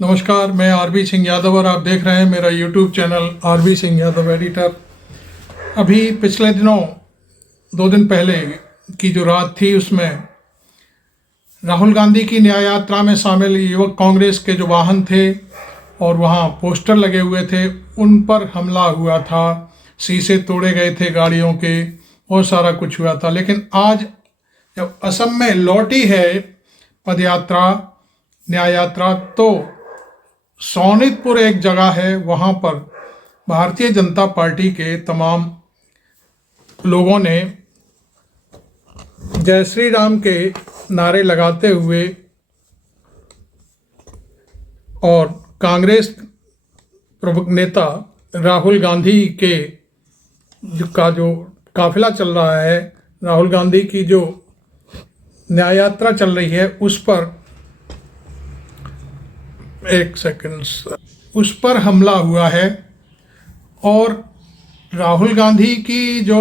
नमस्कार, मैं आरबी सिंह यादव और आप देख रहे हैं मेरा YouTube channel RB Singh Yadav editor. अभी पिछले दिनों 2 दिन पहले की जो रात थी उसमें राहुल गांधी की न्याय यात्रा में शामिल युवक कांग्रेस के जो वाहन थे और वहां पोस्टर लगे हुए थे उन पर हमला हुआ था, शीशे तोड़े गए थे गाड़ियों के, बहुत सारा कुछ हुआ था। लेकिन आज जब असम में लौटी है पदयात्रा न्याय यात्रा तो सोनितपुर एक जगह है, वहाँ पर भारतीय जनता पार्टी के तमाम लोगों ने जय श्री राम के नारे लगाते हुए और कांग्रेस प्रमुख नेता राहुल गांधी के का जो काफिला चल रहा है, राहुल गांधी की जो न्याय यात्रा चल रही है उस पर उस पर हमला हुआ है। और राहुल गांधी की जो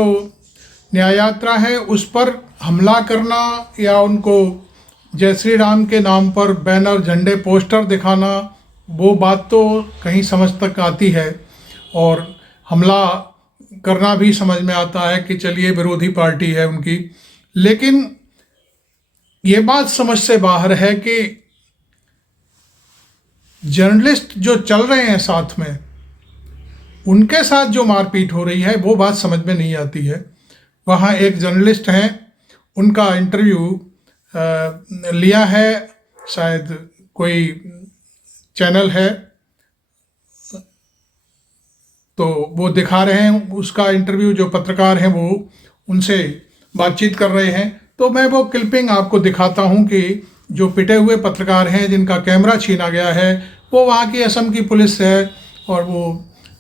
न्याय यात्रा है उस पर हमला करना या उनको जय श्री राम के नाम पर बैनर, झंडे, पोस्टर दिखाना, वो बात तो कहीं समझ तक आती है और हमला करना भी समझ में आता है कि चलिए विरोधी पार्टी है उनकी। लेकिन ये बात समझ से बाहर है कि जर्नलिस्ट जो चल रहे हैं साथ में, उनके साथ जो मारपीट हो रही है वो बात समझ में नहीं आती है। वहाँ एक जर्नलिस्ट हैं, उनका इंटरव्यू लिया है, शायद कोई चैनल है तो वो दिखा रहे हैं उसका इंटरव्यू। जो पत्रकार हैं वो उनसे बातचीत कर रहे हैं, तो मैं वो क्लिपिंग आपको दिखाता हूं कि जो पिटे हुए पत्रकार हैं जिनका कैमरा छीना गया है वो वहाँ की असम की पुलिस है और वो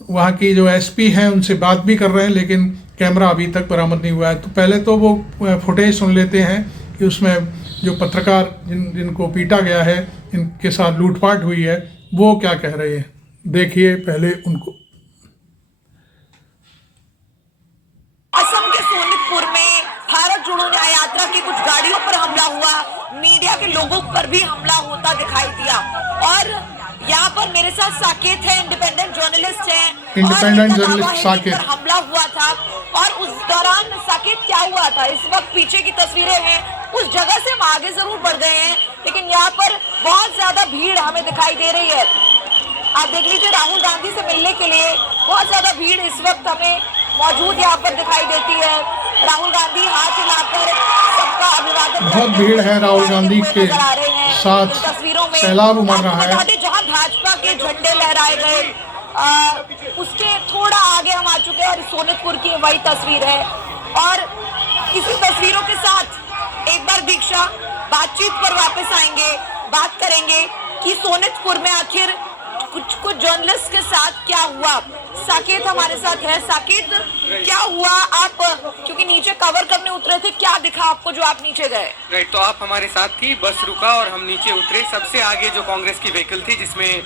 वहाँ की जो एसपी हैं उनसे बात भी कर रहे हैं, लेकिन कैमरा अभी तक बरामद नहीं हुआ है। तो पहले तो वो फुटेज सुन लेते हैं कि उसमें जो पत्रकार जिनको पीटा गया है, इनके साथ लूटपाट हुई है, वो क्या कह रहे हैं। देखिए पहले उनको। असम के सोनितपुर में भारत जोड़ो न्याय यात्रा की कुछ गाड़ियों पर हमला हुआ, मीडिया के लोगों पर भी हमला होता दिखाई दिया। और यहाँ पर मेरे साथ साकेत है, इंडिपेंडेंट जर्नलिस्ट है, इंडिपेंडेंट जर्नलिस्ट साकेत। हमला हुआ था और उस दौरान साकेत क्या हुआ था, इस वक्त पीछे की तस्वीरें हैं, उस जगह से हम आगे जरूर बढ़ गए हैं लेकिन यहाँ पर बहुत ज्यादा भीड़ हमें दिखाई दे रही है। आप देख लीजिए, राहुल गांधी से मिलने के लिए बहुत ज्यादा भीड़ इस वक्त हमें मौजूद यहाँ पर दिखाई देती है। राहुल गांधी हाथ हिलाकर सबका अभिवादन, बहुत भीड़ है राहुल गांधी के साथ, तस्वीरों में सैलाब उमड़ रहा है। जहाँ भाजपा के झंडे लहराए गए उसके थोड़ा आगे हम आ चुके हैं और सोनितपुर की वही तस्वीर है। और इसी तस्वीरों के साथ एक बार दीक्षा बातचीत पर वापस आएंगे, बात करेंगे कि सोनितपुर में आखिर कुछ जर्नलिस्ट के साथ क्या हुआ। साकेत हमारे साथ है। साकेत, क्या हुआ? आप क्योंकि नीचे कवर करने उतरे थे, क्या दिखा आपको जो आप नीचे गए? राइट, तो आप हमारे साथ थी, बस रुका और हम नीचे उतरे। सबसे आगे जो कांग्रेस की व्हीकल थी जिसमें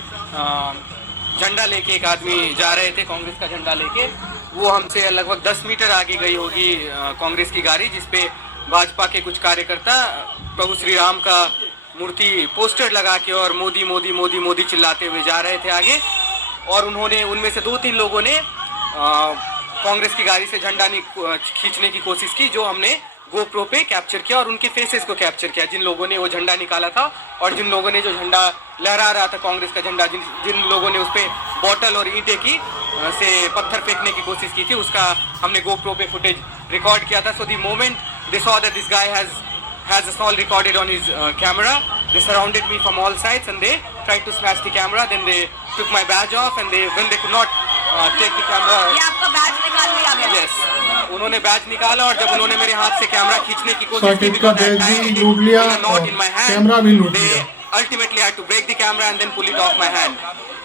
झंडा लेके एक आदमी जा रहे थे, कांग्रेस का झंडा लेके, वो हमसे लगभग 10 मीटर आगे गई होगी कांग्रेस की गाड़ी, जिसपे भाजपा के कुछ कार्यकर्ता प्रभु श्री राम का मूर्ति पोस्टर लगा के और मोदी मोदी मोदी मोदी चिल्लाते हुए जा रहे थे आगे। और उन्होंने उनमें से 2-3 लोगों ने कांग्रेस की गाड़ी से झंडा खींचने की कोशिश की, जो हमने गोप्रो पे कैप्चर किया और उनके फेसेस को कैप्चर किया, जिन लोगों ने वो झंडा निकाला था और जिन लोगों ने जो झंडा लहरा रहा था कांग्रेस का झंडा, जिन लोगों ने उस पर बॉटल और ईंटे की से पत्थर फेंकने की कोशिश की थी, उसका हमने गोप्रो पे फुटेज रिकॉर्ड किया था। So the moment they saw that this guy has all recorded on his camera, they surrounded me from all sides and they tried to smash the camera. Then they took my badge off and when they could not take the camera. ये आपका बैज निकाल लिया गया? Yes, उन्होंने बैज निकाला और जब उन्होंने मेरे हाथ से कैमरा खींचने की कोशिश की, साकेत का बैज भी लूट लिया और कैमरा भी लूट लिया। Ultimately I had to break the camera and then pull it off my hand.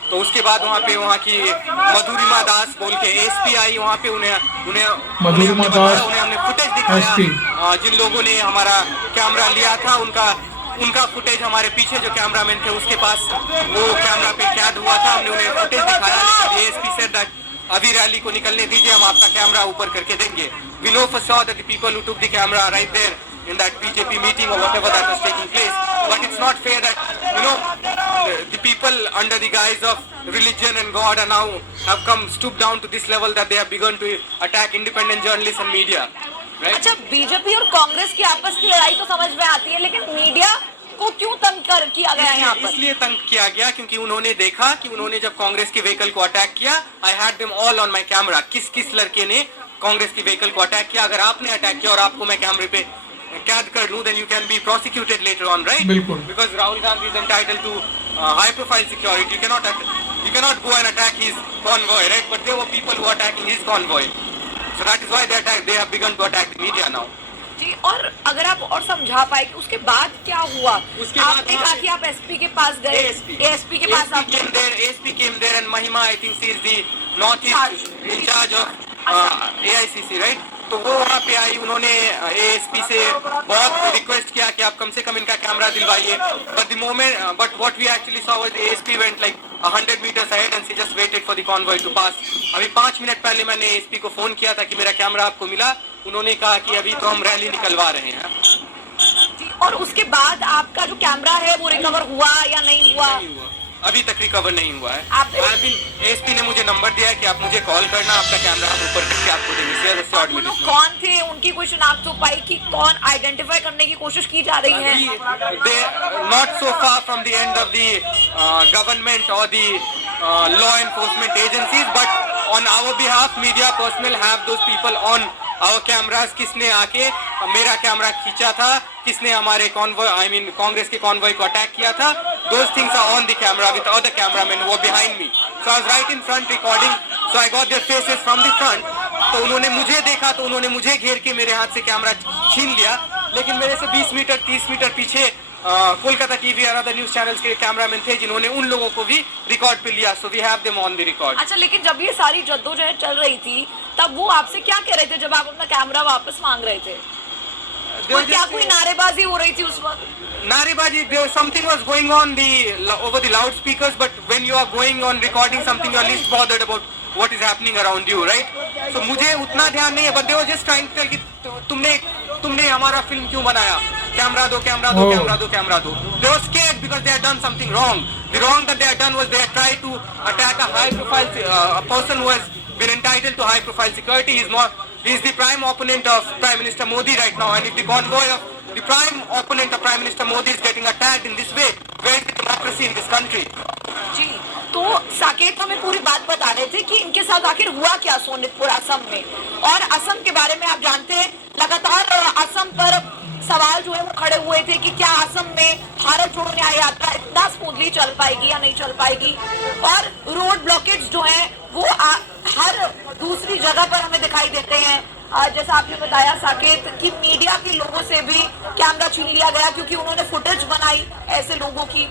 तो उसके बाद वहाँ की मधुरिमा दास बोल के एसपी आई, वहाँ पे उन्हें हमने फुटेज दिखाया। जिन लोगों ने हमारा कैमरा लिया था उनका फुटेज हमारे पीछे जो कैमरामैन थे उसके पास वो कैमरा पे कैद हुआ था। हमने उन्हें फुटेज दिखाया। एएसपी सेड दैट अभी रैली को निकलने दीजिए, हम आपका कैमरा ऊपर करके देंगे। We know for sure that the people who took the camera right there in that BJP meeting or whatever that was taking place, but it's not fair that, the people people under the guise of religion and God are now have come stooped down to this level that they have begun to attack independent journalists and media, right? अच्छा, BJP और कांग्रेस की आपस की लड़ाई तो समझ में आती है, लेकिन मीडिया को क्यों तंग किया गया है यहाँ पर? इसलिए तंग किया गया क्योंकि उन्होंने देखा कि उन्होंने जब कांग्रेस के व्हीकल को अटैक किया, I had them all on my camera, किस किस लड़के ने कांग्रेस की व्हीकल को अटैक किया। अगर आपने अटैक किया और आपको मैं कैमरे पे कैद कर लूं, then you can be prosecuted later on, right? बिल्कुल। Because Rahul Gandhi is entitled to high profile security. You cannot go and attack his convoy, right? But there were people who are attacking his convoy, so that is why they have begun to attack the media now. जी, और अगर आप और समझा पाए कि उसके बाद क्या हुआ? उसके बाद आपने कहा कि आप एसपी के पास गए, एएसपी के पास आप ASP came there and Mahima, I think she is the Northeast in charge of AICC, right? तो वो वहाँ पे आई, उन्होंने ASP से बहुत रिक्वेस्ट किया कि आप कम से कम इनका camera दिलवाइए, but what we actually saw was the ASP went like 100 meters ahead and she just waited for the convoy to pass. अभी 5 मिनट पहले मैंने ASP को फोन किया था कि मेरा कैमरा आपको मिला, उन्होंने कहा कि अभी तो हम रैली निकलवा रहे हैं। जी, और उसके बाद आपका जो कैमरा है वो रिकवर हुआ या नहीं हुआ? अभी तक रिकवर नहीं हुआ है। आपने एसपी ने मुझे नंबर दिया है कि आप मुझे कॉल करना, आपका कैमरा हम ऊपर करके आपको देंगे। वो लोग कौन थे, उनकी कोई शिनाख्त हो पाई कि कौन आइडेंटिफाई करने की कोशिश की जा रही है? Not so far from the end of the government और the law enforcement agencies, but on our behalf media personnel have those people on our cameras. किसने आके मेरा कैमरा खींचा था, किसने हमारे कॉन्वॉय कांग्रेस के कॉन्वॉय को अटैक किया था, those things are on the camera with other cameramen who were behind me. So I was right in front recording, so I got their faces from the front. तो उन्होंने मुझे देखा तो उन्होंने मुझे घेर के मेरे हाथ से कैमरा छीन लिया, लेकिन मेरे से 20 मीटर 30 मीटर पीछे कोलकाता टीवी और अदर न्यूज चैनल्स के कैमरामैन थे जिन्होंने उन लोगों को भी रिकॉर्ड पे लिया। So we have them on the record. अच्छा, लेकिन जब ये सारी जद्दोजहद चल रही थी तब वो आपसे क्या कह रहे थे जब आप अपना कैमरा वापस मांग रहे थे? क्या कोई नारेबाजी हो रही थी उस वक्त? Naribadi, something was going on over the loudspeakers, but when you are going on recording something, you are least bothered about what is happening around you, right? So मुझे उतना ध्यान नहीं है, but they were just trying to tell कि तुमने हमारा film क्यों बनाया? कैमरा दो, कैमरा दो, कैमरा दो, कैमरा दो. They were scared because they had done something wrong. The wrong that they had done was they had tried to attack a high-profile a person who has been entitled to high-profile security. He is the prime opponent of Prime Minister Modi right now, and if the convoy of the prime opponent of Prime Minister Modi is getting attacked in this way, where is the democracy in this country? जी, तो साकेत हमें पूरी बात बता रहे थे कि इनके साथ आखिर हुआ क्या सोनितपुर असम में, और असम के बारे में आप जानते हैं लगातार असम पर सवाल जो है वो खड़े हुए थे कि क्या असम में भारत जोड़ो न्याय यात्रा इतना स्मूथली चल पाएगी या नहीं चल पाएगी, और रोड ब्लॉकेज जो है वो हर दूसरी जगह पर हमें दिखाई देते हैं। जैसा आपने बताया साकेत कि मीडिया के लोगों से भी कैमरा छीन लिया गया क्योंकि उन्होंने फुटेज बनाई ऐसे लोगों की।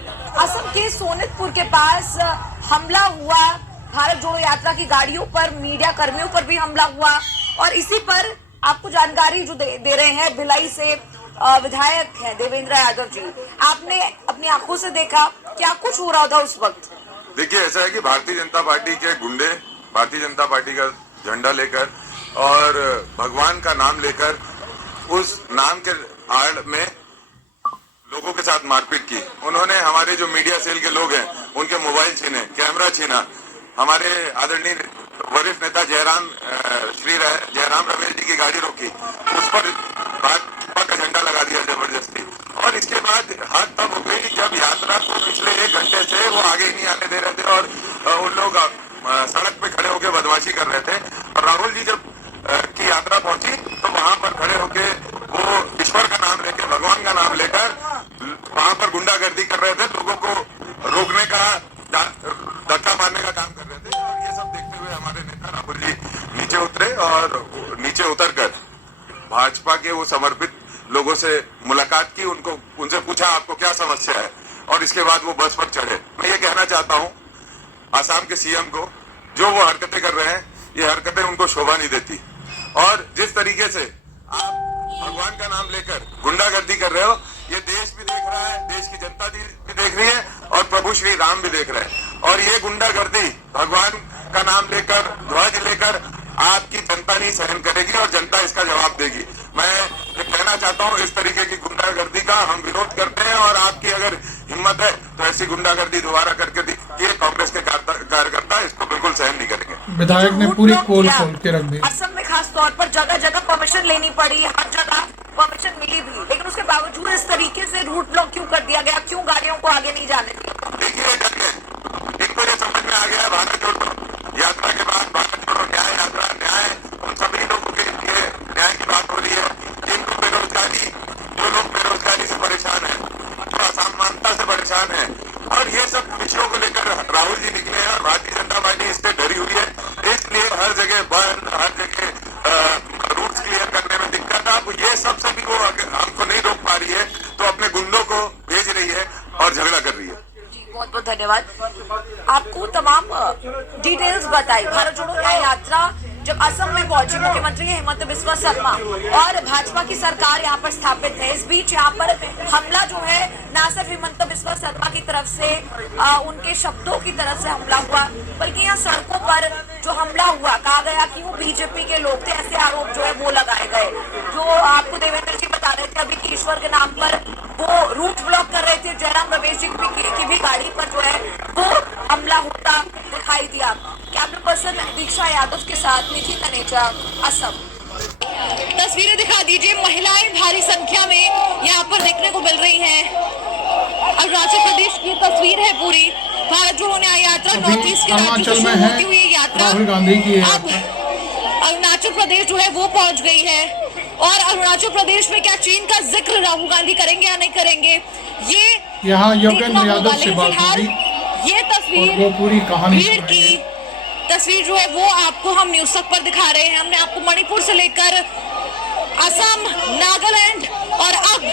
असम के सोनितपुर के पास हमला हुआ, भारत जोड़ो यात्रा की गाड़ियों पर, मीडिया कर्मियों पर भी हमला हुआ, और इसी पर आपको जानकारी जो दे रहे हैं भिलाई से विधायक हैं देवेंद्र यादव जी। आपने अपनी आंखों से देखा, क्या कुछ हो रहा था उस वक्त? देखिए, ऐसा है कि भारतीय जनता पार्टी के गुंडे भारतीय जनता पार्टी का झंडा लेकर और भगवान का नाम लेकर उस नाम के आड़ में लोगों के साथ मारपीट की। उन्होंने हमारे जो मीडिया सेल के लोग हैं उनके मोबाइल छीने, कैमरा छीना, हमारे आदरणीय वरिष्ठ नेता जयराम रमेश जी की गाड़ी रोकी, उस पर भाजपा का झंडा लगा दिया जबरदस्ती। और इसके बाद हद तब हो गई जब यात्रा को पिछले 1 घंटे से वो आगे ही नहीं आने दे रहे थे और उन लोग सड़क पे खड़े होकर बदमाशी कर रहे थे। और राहुल जी जब की यात्रा पहुंची तो वहां पर खड़े होके वो ईश्वर का नाम लेकर, भगवान का नाम लेकर वहां पर गुंडागर्दी कर रहे थे, लोगों को रोकने का, धक्का मारने का काम कर रहे थे। और ये सब देखते हुए हमारे नेता राहुल जी नीचे उतरे और नीचे उतरकर भाजपा के वो समर्पित लोगों से मुलाकात की, उनसे पूछा आपको क्या समस्या है, और इसके बाद वो बस पर चढ़े। मैं ये कहना चाहता हूँ आसाम के सीएम को, जो वो हरकतें कर रहे हैं ये हरकतें उनको शोभा नहीं देती, और जिस तरीके से आप भगवान का नाम लेकर गुंडागर्दी कर रहे हो ये देश भी देख रहा है, देश की जनता भी देख रही है और प्रभु श्री राम भी देख रहे हैं। और ये गुंडागर्दी भगवान का नाम लेकर, ध्वज लेकर आपकी जनता नहीं सहन करेगी और जनता इसका जवाब देगी। मैं ये कहना चाहता हूँ इस तरीके की गुंडागर्दी का हम विरोध करते हैं, और आपकी अगर हिम्मत है तो ऐसी गुंडागर्दी दोबारा करके दिखिए। कांग्रेस के कार्यकर्ता इसको बिल्कुल सहन नहीं करेंगे। विधायक ने पूरी पोल खोल के रख दी। असम में खास तौर पर जगह जगह परमिशन लेनी पड़ी, हर जगह परमिशन मिली भी, लेकिन उसके बावजूद इस तरीके से रूट ब्लॉक क्यों कर दिया गया? क्यों गाड़ियों को आगे नहीं जाने दिया? देखिए डर गए, इनको ये समझ में आ गया भारत जोड़ो यात्रा के बाद भारत जोड़ो न्याय यात्रा, न्याय उन सभी लोगों के लिए न्याय की बात हो रही है जिनको बेरोजगारी, जो लोग बेरोजगारी से परेशान है, जो असमानता से परेशान है, और ये सब विषयों को लेकर राहुल जी निकले हैं और भारतीय जनता पार्टी इससे डरी हुई है। इसलिए हर जगह बंद, हर जगह रूट्स क्लियर करने में दिक्कत है। अब ये सबसे भी वो हमको नहीं रोक पा रही है तो अपने गुंडों को भेज रही है और झगड़ा कर रही है। बहुत बहुत धन्यवाद। आपको तमाम डिटेल्स बताई। भारत जोड़ो न्याय यात्रा जब असम में पहुंची, मुख्यमंत्री हेमंत बिस्वा शर्मा और भाजपा की सरकार यहाँ पर स्थापित है। इस बीच यहाँ पर हमला जो है न सिर्फ हेमंत बिस्वा शर्मा की तरफ से, उनके शब्दों की तरफ से हमला हुआ, बल्कि यहाँ सड़कों पर जो हमला हुआ, कहा गया कि वो बीजेपी के लोग थे, ऐसे आरोप जो है वो लगाए गए। जो आपको देवेंद्र जी बता रहे थे अभी कि ईश्वर के नाम पर वो रूट ब्लॉक कर रहे थे, जयराम रमेश जी की भी गाड़ी पर जो है वो हमला होता दिखाई दिया। कैमरा पर्सन दीक्षा यादव के साथ निधि तनेजा, असम। तस्वीरें दिखा दीजिए। महिलाएं भारी संख्या में यहाँ पर देखने को मिल रही हैं। अरुणाचल प्रदेश की तस्वीर है पूरी। भारत जोड़ो न्याय यात्रा नॉर्थ ईस्ट के राज्यों से शुरू होती हुई यात्रा राहुल गांधी की अब अरुणाचल प्रदेश जो है वो पहुंच गई है। और अरुणाचल प्रदेश में क्या चीन का जिक्र राहुल गांधी करेंगे या नहीं करेंगे, ये यहाँ योगेंद्र यादव से बात हुई। ये तस्वीर वो पूरी कहानी भीड़ की तस्वीर जो है वो आपको हम न्यूज़ तक पर दिखा रहे हैं। हमने आपको मणिपुर से लेकर असम, नागालैंड और अब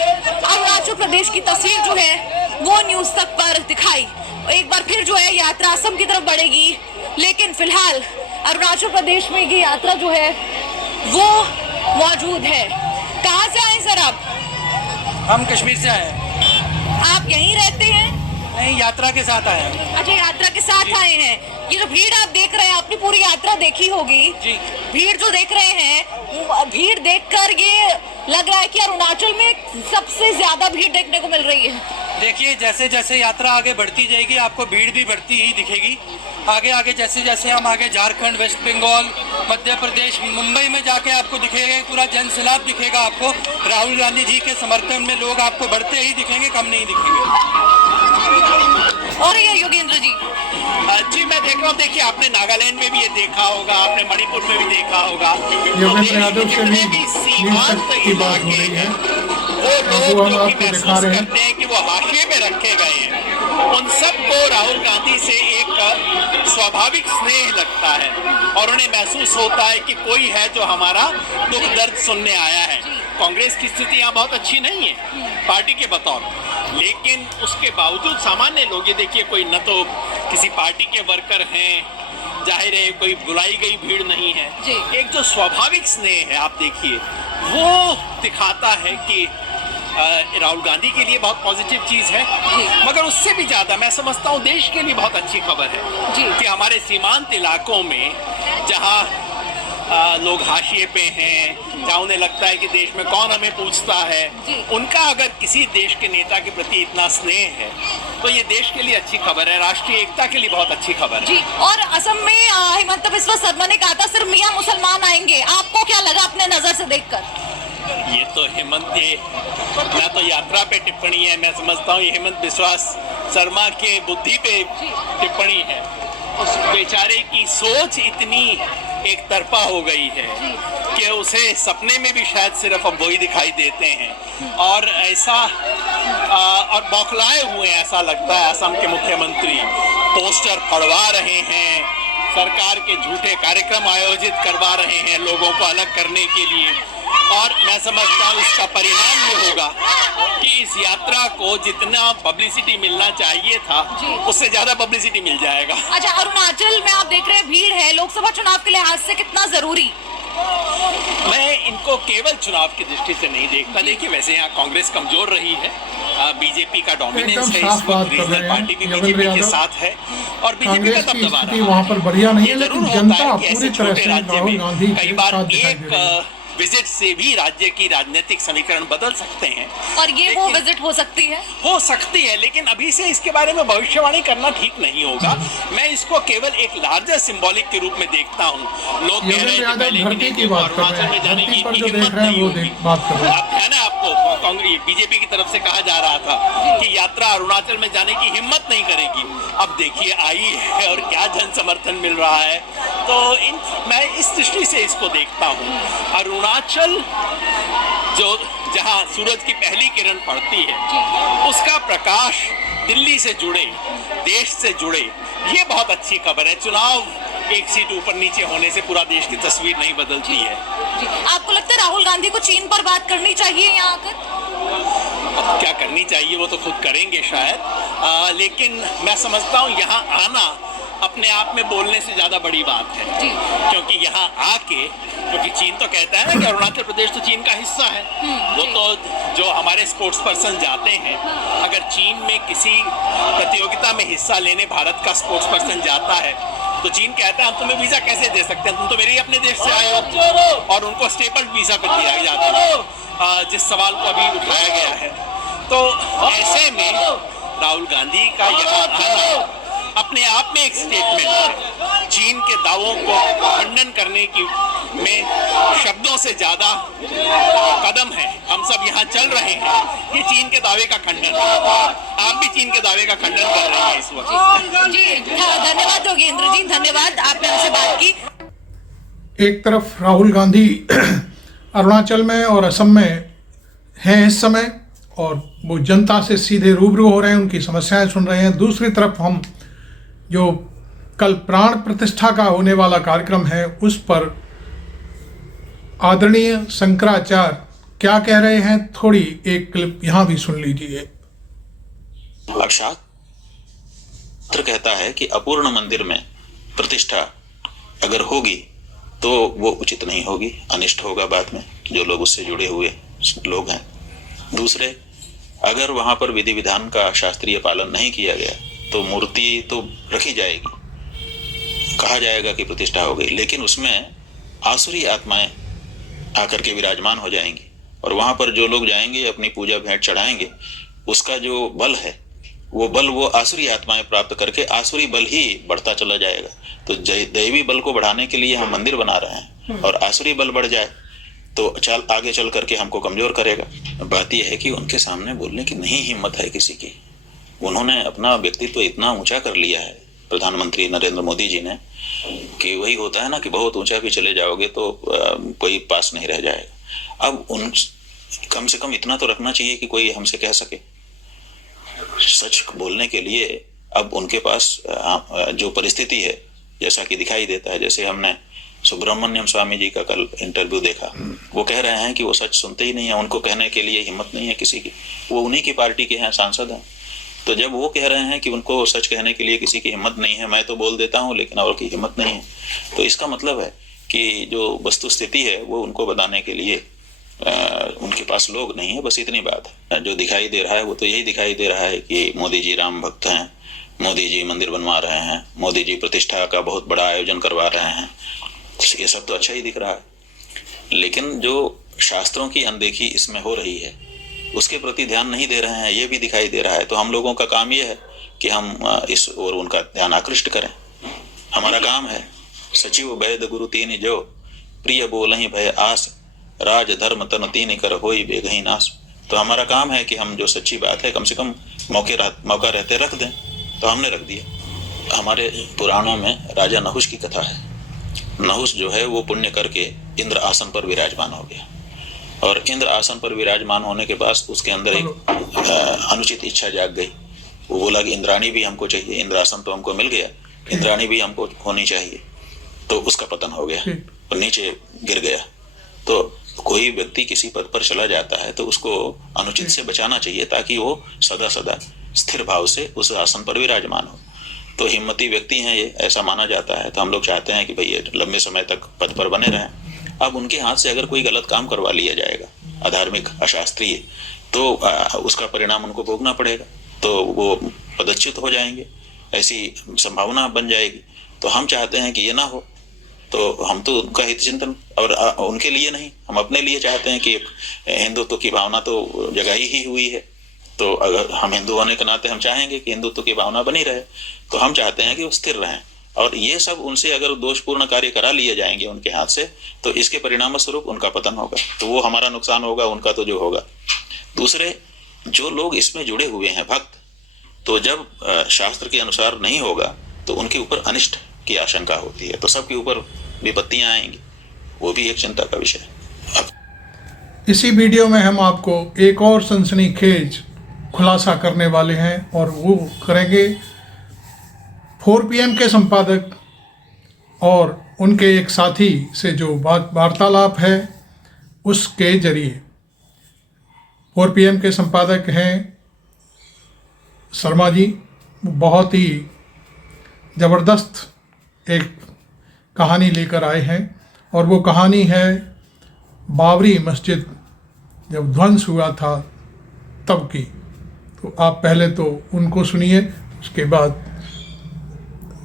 अरुणाचल प्रदेश की तस्वीर जो है वो न्यूज़ तक पर दिखाई। एक बार फिर जो है यात्रा असम की तरफ बढ़ेगी, लेकिन फिलहाल अरुणाचल प्रदेश में ये यात्रा जो है वो मौजूद है। कहाँ से आए सर आप? हम कश्मीर से आए हैं। आप यहीं रहते हैं? नहीं, यात्रा के साथ आए हैं। अच्छा, यात्रा के साथ आए हैं। ये जो भीड़ आप देख रहे हैं, आपने पूरी यात्रा देखी होगी जी। भीड़ जो देख रहे हैं, भीड़ देखकर ये लग रहा है कि अरुणाचल में सबसे ज्यादा भीड़ देखने को मिल रही है। देखिए, जैसे जैसे यात्रा आगे बढ़ती जाएगी आपको भीड़ भी बढ़ती ही दिखेगी। आगे आगे जैसे जैसे हम आगे झारखंड, वेस्ट बंगाल, मध्य प्रदेश, मुंबई में जाके आपको दिखेगा, पूरा जनसैलाब दिखेगा आपको। राहुल गांधी जी के समर्थन में लोग आपको बढ़ते ही दिखेंगे, कम नहीं दिखेंगे। और ये योगेंद्र जी जी मैं देख रहा हूँ। देखिए, आपने नागालैंड में भी ये देखा होगा, आपने मणिपुर में भी देखा होगा। योगेंद्र यादव से भी सीमांत की बात हो रही है। वो लोग जो कि महसूस करते हैं कि वो हाशिए में रखे गए हैं, उन सबको राहुल गांधी से एक स्वाभाविक स्नेह लगता है और उन्हें महसूस होता है कि कोई है जो हमारा दुख दर्द सुनने आया है। कांग्रेस की स्थिति यहाँ बहुत अच्छी नहीं है पार्टी के बतौर, लेकिन उसके बावजूद सामान्य लोग, ये देखिए, कोई न तो किसी पार्टी के वर्कर हैं, जाहिर है कोई बुलाई गई भीड़ नहीं है। एक जो स्वाभाविक स्नेह है आप देखिए, वो दिखाता है कि राहुल गांधी के लिए बहुत पॉजिटिव चीज है। मगर उससे भी ज्यादा मैं समझता हूँ देश के लिए बहुत अच्छी खबर है कि हमारे सीमांत इलाकों में जहाँ लोग हाशिए पे हैं, जहाँ उन्हें लगता है कि देश में कौन हमें पूछता है, उनका अगर किसी देश के नेता के प्रति इतना स्नेह है तो ये देश के लिए अच्छी खबर है, राष्ट्रीय एकता के लिए बहुत अच्छी खबर है। जी, और असम में हेमंत बिस्वा शर्मा ने कहा था सिर्फ मियां मुसलमान आएंगे, आपको क्या लगा अपने नजर से देखकर? ये तो हेमंत ना तो यात्रा पे टिप्पणी है, मैं समझता हूँ ये हेमंत बिस्वा शर्मा के बुद्धि पे टिप्पणी है। उस बेचारे की सोच इतनी एक तरफा हो गई है कि उसे सपने में भी शायद सिर्फ अब वही दिखाई देते हैं और ऐसा और बौखलाए हुए ऐसा लगता है। असम के मुख्यमंत्री पोस्टर फड़वा रहे हैं, सरकार के झूठे कार्यक्रम आयोजित करवा रहे हैं लोगों को अलग करने के लिए, और मैं समझता हूँ इसका परिणाम ये होगा कि इस यात्रा को जितना पब्लिसिटी मिलना चाहिए था उससे ज्यादा पब्लिसिटी मिल जाएगा। अच्छा, अरुणाचल में आप देख रहे हैं भीड़ है, लोकसभा चुनाव के लिहाज से कितना जरूरी? मैं इनको केवल चुनाव की दृष्टि से नहीं देखता। देखिए, वैसे यहाँ कांग्रेस कमजोर रही है, बीजेपी का डोमिनेंस है, इस वक्त रीजनल पार्टी भी बीजेपी के साथ है और बीजेपी का दबदबा रहा है। वहाँ पर बढ़िया नहीं है, लेकिन जनता कि ऐसे पूरी तरह छोटे से राज्य राहुल में गांधी कई के बार साथ दिखाई दे रही है। विजिट से भी राज्य की राजनीतिक समीकरण बदल सकते हैं। और ये वो विजिट हो सकती है, लेकिन अभी से इसके बारे में भविष्यवाणी करना ठीक नहीं होगा। मैं इसको केवल एक लार्जर सिंबॉलिक के रूप में देखता हूँ। लोग कह रहे हैं कि पहले धरती की बात कर रहे हैं, धरती पर जो देख रहे हैं वो बात कर रहे हैं। अब है ना, आपको कांग्रेस बीजेपी की तरफ से कहा जा रहा था कि यात्रा अरुणाचल में जाने की हिम्मत नहीं करेगी। अब देखिए आई है और क्या जन समर्थन मिल रहा है। तो मैं इस दृष्टि से इसको देखता हूँ। अरुणाचल जो जहाँ सूरज की पहली किरण पड़ती है, उसका प्रकाश दिल्ली से जुड़े, देश से जुड़े, ये बहुत अच्छी खबर है। चुनाव एक सीट ऊपर नीचे होने से पूरा देश की तस्वीर नहीं बदलती है। आपको लगता है राहुल गांधी को चीन पर बात करनी चाहिए यहाँ आकर? अब क्या करनी चाहिए वो तो खुद करेंगे शायद, लेकिन मैं समझता हूँ यहाँ आना अपने आप में बोलने से ज्यादा बड़ी बात है। क्योंकि यहाँ आके, क्योंकि चीन तो कहता है ना कि अरुणाचल प्रदेश तो चीन का हिस्सा है। वो तो जो हमारे स्पोर्ट्स पर्सन जाते हैं, अगर चीन में किसी प्रतियोगिता में हिस्सा लेने भारत का स्पोर्ट्स पर्सन जाता है तो चीन कहता है हम तुम्हें वीजा कैसे दे सकते हैं, तुम तो मेरे ही अपने देश से आए हो। और उनको स्टेपल वीजा पे दिया जाता है, जिस सवाल को अभी उठाया गया है। तो ऐसे में राहुल गांधी का यहाँ आना अपने आप में एक स्टेटमेंट है। चीन के दावों को खंडन करने की में शब्दों से ज्यादा कदम है। हम सब यहाँ चल रहे हैं, ये चीन के दावे का खंडन है। आप भी चीन के दावे का खंडन कर रहे हैं इस वक्त। जी धन्यवाद योगेंद्र जी, धन्यवाद, आपने हमसे बात की। एक तरफ राहुल गांधी अरुणाचल में और असम में हैं इस समय, और वो जनता से सीधे रूबरू हो रहे हैं, उनकी समस्याएं सुन रहे हैं। दूसरी तरफ हम जो कल प्राण प्रतिष्ठा का होने वाला कार्यक्रम है, उस पर आदरणीय शंकराचार्य क्या कह रहे हैं, थोड़ी एक क्लिप यहाँ भी सुन लीजिए। अब शास्त्र कहता है कि अपूर्ण मंदिर में प्रतिष्ठा अगर होगी तो वो उचित नहीं होगी, अनिष्ट होगा बाद में, जो लोग उससे जुड़े हुए लोग हैं। दूसरे, अगर वहां पर विधि विधान का शास्त्रीय पालन नहीं किया गया तो मूर्ति तो रखी जाएगी, कहा जाएगा कि प्रतिष्ठा हो गई, लेकिन उसमें आसुरी आत्माएं आकर के विराजमान हो जाएंगी, और वहां पर जो लोग जाएंगे अपनी पूजा भेंट चढ़ाएंगे, उसका जो बल है वो बल वो आसुरी आत्माएं प्राप्त करके आसुरी बल ही बढ़ता चला जाएगा। तो दैवी बल को बढ़ाने के लिए हम मंदिर बना रहे हैं, और आसुरी बल बढ़ जाए तो आगे चल करके हमको कमजोर करेगा। बात यह है कि उनके सामने बोलने की नहीं हिम्मत है किसी की। उन्होंने अपना व्यक्तित्व इतना ऊंचा कर लिया है प्रधानमंत्री नरेंद्र मोदी जी ने, कि वही होता है ना कि बहुत ऊंचा भी चले जाओगे तो कोई पास नहीं रह जाएगा। अब उन कम से कम इतना तो रखना चाहिए कि कोई हमसे कह सके सच बोलने के लिए। अब उनके पास जो परिस्थिति है, जैसा कि दिखाई देता है, जैसे हमने सुब्रमण्यम स्वामी जी का कल इंटरव्यू देखा, वो कह रहे हैं कि वो सच सुनते ही नहीं है, उनको कहने के लिए हिम्मत नहीं है किसी की। वो उन्हीं की पार्टी के हैं, सांसद हैं। तो जब वो कह रहे हैं कि उनको सच कहने के लिए किसी की हिम्मत नहीं है, मैं तो बोल देता हूँ लेकिन और की हिम्मत नहीं है, तो इसका मतलब है कि जो वस्तु स्थिति है वो उनको बताने के लिए उनके पास लोग नहीं है। बस इतनी बात है। जो दिखाई दे रहा है वो तो यही दिखाई दे रहा है कि मोदी जी राम भक्त हैं, मोदी जी मंदिर बनवा रहे हैं, मोदी जी प्रतिष्ठा का बहुत बड़ा आयोजन करवा रहे हैं, ये सब तो अच्छा ही दिख रहा है। लेकिन जो शास्त्रों की अनदेखी इसमें हो रही है उसके प्रति ध्यान नहीं दे रहे हैं, ये भी दिखाई दे रहा है। तो हम लोगों का काम ये है कि हम इस ओर उनका ध्यान आकृष्ट करें। हमारा काम है सचिव वैद गुरु तीन जो प्रिय बोलहि भय आस, राज धर्म तन तीन कर होई बेगहि नाश। तो हमारा काम है कि हम जो सच्ची बात है कम से कम मौका रहते रख दें, तो हमने रख दिया। हमारे पुराणों में राजा नहुष की कथा है। नहुष जो है वो पुण्य करके इंद्र आसन पर विराजमान हो गया, और इंद्र आसन पर विराजमान होने के बाद उसके अंदर एक अनुचित इच्छा जाग गई। वो बोला कि इंद्राणी भी हमको चाहिए, इंद्रासन तो हमको मिल गया, इंद्राणी भी हमको होनी चाहिए। तो उसका पतन हो गया और नीचे गिर गया। तो कोई व्यक्ति किसी पद पर चला जाता है तो उसको अनुचित से बचाना चाहिए, ताकि वो सदा सदा स्थिर भाव से उस आसन पर विराजमान हो। तो हिम्मती व्यक्ति हैं ये, ऐसा माना जाता है। तो हम लोग चाहते हैं कि भाई ये लंबे समय तक पद पर बने रहें। अब उनके हाथ से अगर कोई गलत काम करवा लिया जाएगा, अधार्मिक, अशास्त्रीय, तो उसका परिणाम उनको भोगना पड़ेगा, तो वो पदच्युत हो जाएंगे, ऐसी संभावना बन जाएगी। तो हम चाहते हैं कि ये ना हो, तो हम तो उनका हित चिंतन और उनके लिए नहीं, हम अपने लिए चाहते हैं कि हिंदुत्व की भावना तो जगाई ही हुई है। तो अगर हम हिंदू होने के नाते हम चाहेंगे कि हिंदुत्व की भावना बनी रहे, तो हम चाहते हैं कि वो स्थिर रहें। और ये सब उनसे अगर दोषपूर्ण कार्य करा लिए जाएंगे उनके हाथ से, तो इसके परिणाम स्वरूप उनका पतन होगा, तो वो हमारा नुकसान होगा, उनका तो जो होगा। दूसरे जो लोग इसमें जुड़े हुए हैं भक्त, तो जब शास्त्र के अनुसार नहीं होगा तो उनके ऊपर अनिष्ट की आशंका होती है, तो सबके ऊपर विपत्तियां आएंगी, वो भी एक चिंता का विषय है। इसी वीडियो में हम आपको एक और सनसनीखेज खुलासा करने वाले हैं, और वो करेंगे 4 PM के संपादक और उनके एक साथी से जो वार्तालाप है उसके जरिए। 4 PM के संपादक हैं शर्मा जी, बहुत ही ज़बरदस्त एक कहानी लेकर आए हैं, और वो कहानी है बाबरी मस्जिद जब ध्वंस हुआ था तब की। तो आप पहले तो उनको सुनिए, उसके बाद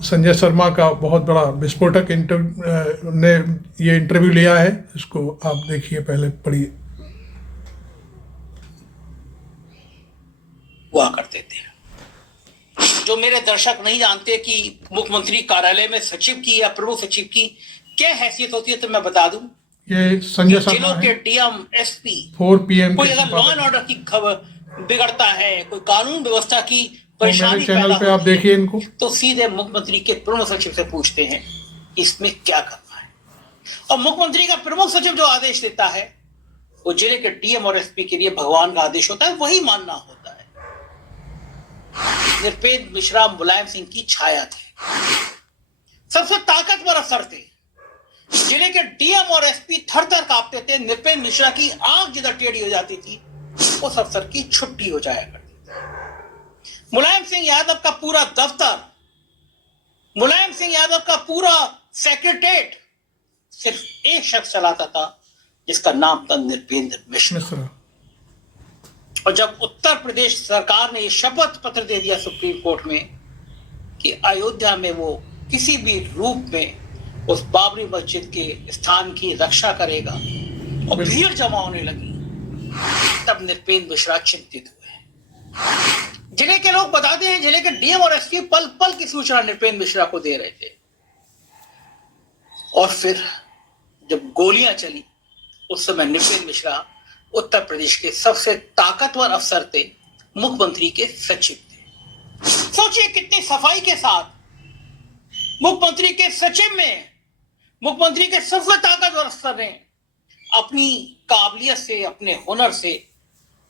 संजय शर्मा का बहुत बड़ा विस्फोटक ने ये इंटरव्यू लिया है, इसको आप देखिए, पहले पढ़िए। हुआ करते थे। जो मेरे दर्शक नहीं जानते कि मुख्यमंत्री कार्यालय में सचिव की या प्रमुख सचिव की क्या हैसियत होती है, तो मैं बता दूं, ये संजय शर्मा जिलों के है, डीएम एसपी 4 PM कोई के अगर लॉ एंड संपादक। ऑर्डर की खबर बिगड़ता है, कोई कानून व्यवस्था की तो मेरे परेशानी चैनल पैदा पे आप होती है, देखिए इनको। तो सीधे मुख्यमंत्री के प्रमुख सचिव से पूछते हैं इसमें क्या करना है। और मुख्यमंत्री का प्रमुख सचिव जो आदेश देता है वो जिले के डीएम और एसपी के लिए भगवान का आदेश होता है, वही मानना होता है। नृपेंद्र मिश्रा मुलायम सिंह की छाया थे, सबसे ताकतवर अफसर थे। जिले के डीएम और एसपी थर थर कांपते थे। नृपेंद्र मिश्रा की आंख जिधर टेढ़ी हो जाती थी उस अफसर की छुट्टी हो जाया करती थी। मुलायम सिंह यादव का पूरा दफ्तर, मुलायम सिंह यादव का पूरा सेक्रेटेरिएट सिर्फ एक शख्स चलाता था जिसका नाम था नृपेंद्र मिश्रा। और जब उत्तर प्रदेश सरकार ने ये शपथ पत्र दे दिया सुप्रीम कोर्ट में कि अयोध्या में वो किसी भी रूप में उस बाबरी मस्जिद के स्थान की रक्षा करेगा और भीड़ जमा होने लगी, तब नृपेंद्र मिश्रा चिंतित हुए। जिले के लोग बताते हैं जिले के डीएम और एसपी पल पल की सूचना नृपेंद्र मिश्रा को दे रहे थे। और फिर जब गोलियां चली उस समय नृपेंद्र मिश्रा उत्तर प्रदेश के सबसे ताकतवर अफसर थे, मुख्यमंत्री के सचिव थे। सोचिए कितनी सफाई के साथ मुख्यमंत्री के सचिव में मुख्यमंत्री के सबसे ताकतवर अफसर ने अपनी काबिलियत से, अपने हुनर से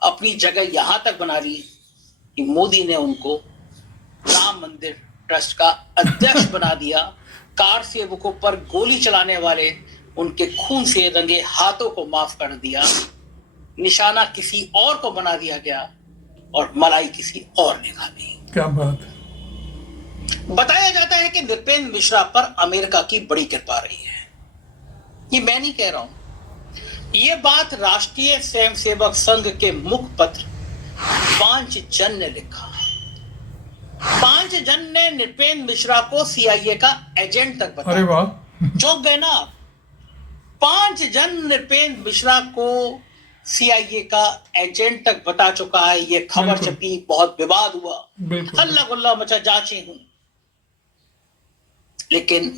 अपनी जगह यहां तक बना ली कि मोदी ने उनको राम मंदिर ट्रस्ट का अध्यक्ष बना दिया। कार सेवकों पर गोली चलाने वाले उनके खून से रंगे हाथों को माफ कर दिया, निशाना किसी और को बना दिया गया और मलाई किसी और ने खा ली। क्या बात है। बताया जाता है कि नृपेंद्र मिश्रा पर अमेरिका की बड़ी कृपा रही है। ये मैं नहीं कह रहा हूं, ये बात राष्ट्रीय स्वयंसेवक संघ के मुखपत्र पांचजन ने लिखा। पांचजन ने नृपेंद्र मिश्रा को सीआईए का एजेंट तक बताया। अरे वाह, चौंक गए ना। 5 जन नृपेंद्र मिश्रा को सीआईए का एजेंट तक बता चुका है। ये खबर बिल्कुल। छपी, बहुत विवाद हुआ, बिल्कुल। हल्ला गुल्ला मचा, जांचें हुई। लेकिन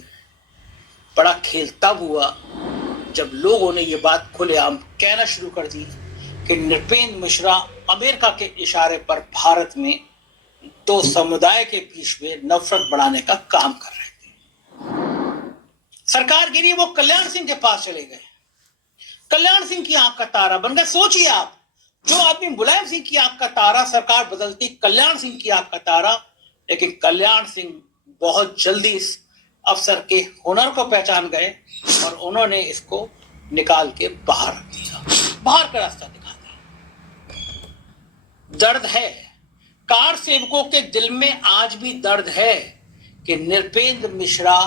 बड़ा खेल तब हुआ जब लोगों ने ये बात खुलेआम कहना शुरू कर दी कि नृपेंद्र मिश्रा अमेरिका के इशारे पर भारत में दो समुदाय के बीच में नफरत बढ़ाने का काम कर रहे थे। सरकार गिरी, वो कल्याण सिंह के पास चले गए। कल्याण सिंह की आंख का तारा बन गए। सोचिए आप, जो आदमी मुलायम सिंह की आंख का तारा, सरकार बदलती, कल्याण सिंह की आंख का तारा। लेकिन कल्याण सिंह बहुत जल्दी इस अफसर के हुनर को पहचान गए और उन्होंने इसको निकाल के बाहर रख दिया, बाहर का रास्ता दिखा दिया। दर्द है, कार सेवकों के दिल में आज भी दर्द है कि नृपेंद्र मिश्रा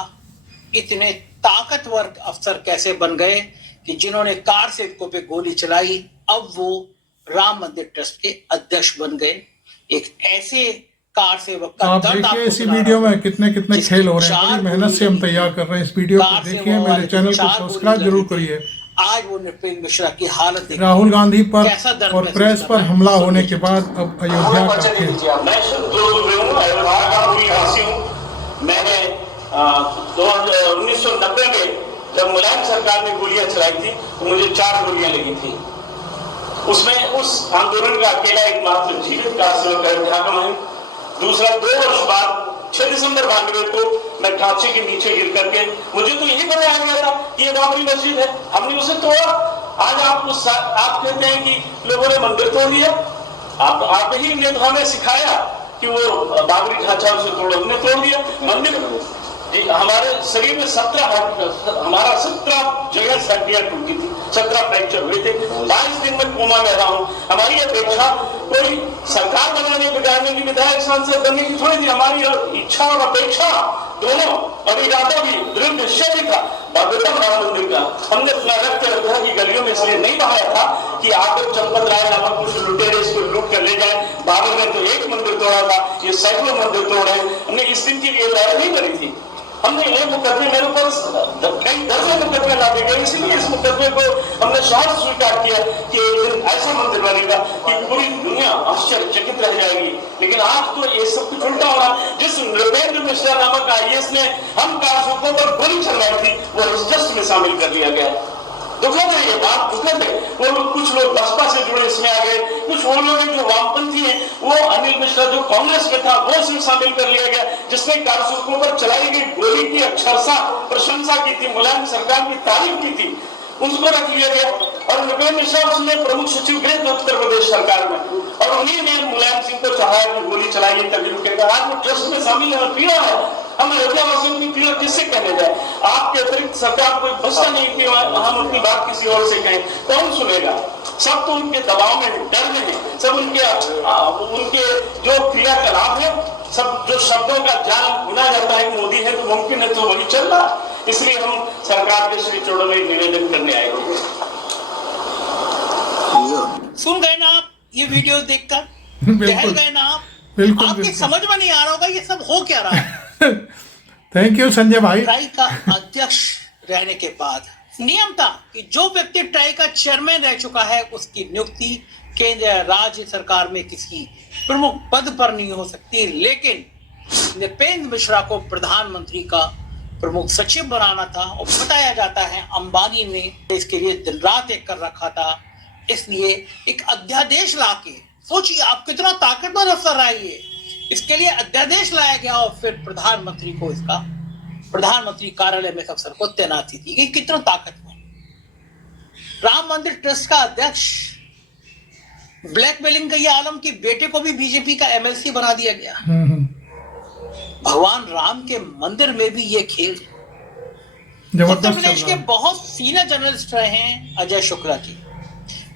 इतने ताकतवर अफसर कैसे बन गए कि जिन्होंने कार सेवकों पे गोली चलाई, अब वो राम मंदिर ट्रस्ट के अध्यक्ष बन गए। एक ऐसे कार सेवक का आप दर्द देखिए आपको इसी सुना वीडियो रहा हूं। में कितने कितने जिसकी खेल हो रहे हैं, चार बड़ी मेहनत से हम गोली तैयार कर रहे हैं इस वीडियो कार को। से देखिए वो मेरे वाले चैनल को चार सब्सक्राइब गोली जरूर लगी थी। करिए। आज वो नृपेंद्र मिश्रा की हालत देखिए। राहुल गांधी पर कैसा दर्द और महसूस प्रेस कर पर रहा है। हमला होने के बाद अब अयोध्या का खेल। मैं अयोध्या का मूल निवासी हूँ। मैंने 1990 में जब मुलायम सरकार ने गोलियां चलाई थी तो मुझे 4 गोलियां लगी थी। उसमें उस आंदोलन का अकेला एकमात्र जीवित कारसेवक अयोध्या का मैं। दूसरा 2 वर्ष बाद 6 दिसंबर 92 को मैं ढांचे के नीचे गिर करके मुझे तो यही बताया गया था कि ये बाबरी मस्जिद है, हमने उसे तोड़ा। आज आप कहते हैं कि लोगों ने मंदिर तोड़ दिया। आप ही ने तो हमें सिखाया कि वो बाबरी ढांचा उसे तोड़ो, हमने तोड़ दिया मंदिर। हमारे शरीर में 17 जगह हड्डियां टूटी थी, 17 फ्रैक्चर हुए थे। 22 दिन में कोमा में रहा हूं। हमारी अपेक्षा कोई सरकार बनाने बिगाड़ने की, विधायक सांसद बनने की थोड़ी थी। हमारी इच्छा और अपेक्षा दोनों और इरादा भी, दृढ़ निश्चय भी था भव्यतम राम मंदिर का। हमने अपना रक्त अयोध्या की गलियों में इसलिए नहीं बहाया था कि आकर चंपत राय नामक कुछ लुटेरे इसको लूट कर ले जाए। बाबर ने तो 1 मंदिर तोड़ा था, ये सैकड़ों मंदिर तोड़े। हमने इस दिन की लड़ाई नहीं करी थी। हमने ये मुकदमे, मेरे ऊपर कई दर्जन मुकदमे लादे गए, इसलिए इस मुकदमे को हमने साहस स्वीकार किया कि एक दिन ऐसा मंदिर बनेगा कि पूरी दुनिया आश्चर्यचकित रह जाएगी। लेकिन आज तो ये सब कुछ उल्टा हो रहा। जिस नृपेंद्र मिश्रा नामक IAS ने हम कारसेवकों पर गोली चलवाई थी वो इस जस्ट में शामिल कर लिया गया। दुखद है ये बात, दुखद है। वो कुछ लोग बसपा से जुड़े इसमें आ गए, कुछ वो लोग जो वामपंथी हैं, वो अनिल मिश्रा जो कांग्रेस में था वो इसमें शामिल कर लिया गया, जिसने कारसेवकों पर चलाई गई गोली की अक्षरशः प्रशंसा की थी, मुलायम सरकार की तारीफ की थी, उसको रख लिया गया। और नृपेंद्र मिश्रा उसमें प्रमुख सचिव गए थे उत्तर प्रदेश सरकार में, और उन्हीं ने मुलायम सिंह को चाहा कि गोली चलाइए तभी रुकेगा। आज वो ट्रस्ट में शामिल है, पीड़ा है। हम अयोध्या वासियों की पीड़ा किससे कहने जाए? आपके अतिरिक्त सरकार कोई बचता नहीं कि हम अपनी बात किसी और से कहें, कौन सुनेगा? सब तो उनके दबाव में, डर में है। सब उनके जो क्रियाकलाप है, सब जो शब्दों का जाल बुना जाता है मोदी है तो मुमकिन है, तो वही चल रहा। इसलिए हम सरकार के श्री चरणों में निवेदन करने आए थे। सुन गए ना आप ये वीडियो देखकर? बिल्कुल गए ना आप? बिल्कुल आपकी बिल्कुल। समझ में नहीं आ रहा होगा ये सब हो क्या रहा है। थैंक यू संजय भाई। ट्राई का अध्यक्ष रहने के बाद नियम था कि जो व्यक्ति ट्राई का चेयरमैन रह चुका है उसकी नियुक्ति केंद्र या राज्य सरकार में किसी प्रमुख पद पर नहीं हो सकती। लेकिन नृपेंद्र मिश्रा को प्रधानमंत्री का प्रमुख सचिव बनाना था और बताया जाता है अंबानी ने इसके लिए दिन रात एक कर रखा था। इसलिए एक अध्यादेश लाके, सोचिए आप कितना ताकतवर अफसर है ये, इसके लिए अध्यादेश लाया गया और फिर प्रधानमंत्री को इसका प्रधानमंत्री कार्यालय में अफसर को तैनाती दी गई। कितना ताकतवर। राम मंदिर ट्रस्ट का अध्यक्ष, ब्लैकमेलिंग का ये आलम की बेटे को भी बीजेपी का MLC बना दिया गया। भगवान राम के मंदिर में भी ये खेल। उत्तर प्रदेश के बहुत सीनियर जर्नलिस्ट रहे हैं अजय शुक्ला जी।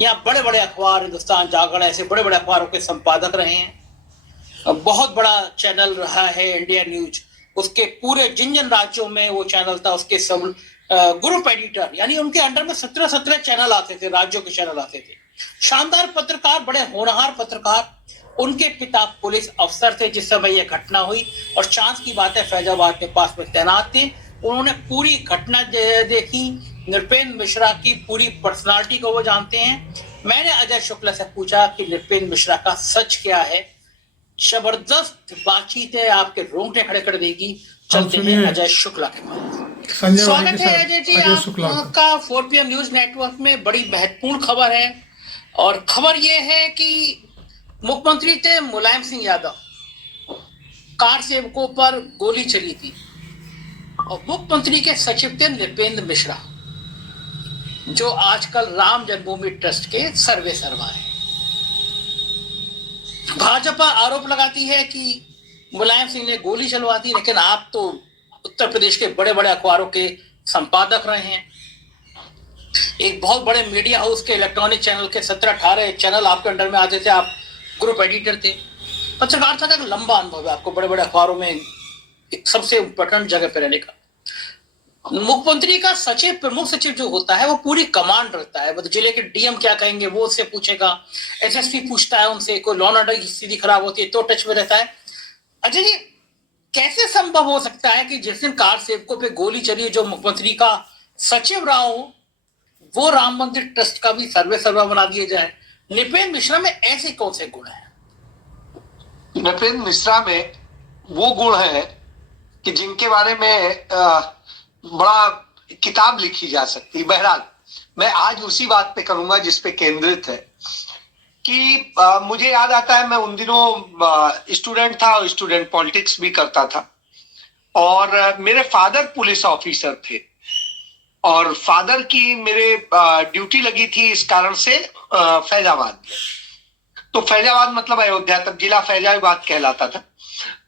यहाँ बड़े बड़े अखबार, हिंदुस्तान जागरण, ऐसे बड़े बड़े अखबारों के संपादक रहे हैं। बहुत बड़ा चैनल रहा है इंडिया न्यूज, उसके पूरे जिन राज्यों में वो चैनल था उसके सब ग्रुप एडिटर, यानी उनके अंडर में 17 चैनल आते थे, राज्यों के चैनल आते थे। शानदार पत्रकार, बड़े होनहार पत्रकार। उनके पिता पुलिस अफसर थे जिस समय यह घटना हुई, और चांस की बात है फैजाबाद के पास में तैनात थे। उन्होंने पूरी घटना देखी, नृपेंद्र मिश्रा की पूरी पर्सनालिटी को वो जानते हैं। मैंने अजय शुक्ला से पूछा कि नृपेंद्र मिश्रा का सच क्या है। जबरदस्त बातचीत है, आपके रोंगटे खड़े कर देगी। चलते हैं अजय शुक्ला के पास। स्वागत है अजय जी आपका 4 PM न्यूज नेटवर्क में। बड़ी महत्वपूर्ण खबर है, और खबर ये है कि मुख्यमंत्री थे मुलायम सिंह यादव, कार सेवकों पर गोली चली थी, और मुख्यमंत्री के सचिव थे नृपेंद्र मिश्रा, जो आजकल राम जन्मभूमि ट्रस्ट के सर्वे सर्वा है। भाजपा आरोप लगाती है कि मुलायम सिंह ने गोली चलवा दी, लेकिन आप तो उत्तर प्रदेश के बड़े बड़े अखबारों के संपादक रहे हैं। एक बहुत बड़े मीडिया हाउस के इलेक्ट्रॉनिक चैनल के 17-18 चैनल आपके अंडर में आते थे, आप ग्रुप एडिटर थे, पत्रकारिता का एक लंबा अनुभव है आपको, बड़े बड़े अखबारों में एक सबसे इम्पोर्टेंट जगह पे रहने का। मुख्यमंत्री का सचिव, प्रमुख सचिव जो होता है वो पूरी कमांड रहता है। मतलब जिले के DM क्या कहेंगे वो उससे पूछेगा, SSP पूछता है उनसे, कोई लॉ एंड ऑर्डर की स्थिति खराब होती है तो टच में रहता है। अच्छा जी, कैसे संभव हो सकता है कि जिस दिन कार सेवकों पे गोली चली, जो मुख्यमंत्री का सचिव रहा हो, वो राम मंदिर ट्रस्ट का भी सर्वे सर्वा बना दिया जाए? नृपेंद्र मिश्रा में ऐसे कौन से गुण हैं? नृपेंद्र मिश्रा में वो गुण है कि जिनके बारे में बड़ा किताब लिखी जा सकती है। बहरहाल मैं आज उसी बात पे करूंगा जिस पे केंद्रित है कि मुझे याद आता है, मैं उन दिनों स्टूडेंट था और स्टूडेंट पॉलिटिक्स भी करता था, और मेरे फादर पुलिस ऑफिसर थे और फादर की मेरे ड्यूटी लगी थी इस कारण से फैजाबाद। तो फैजाबाद मतलब अयोध्या, तब जिला फैजाबाद कहलाता था।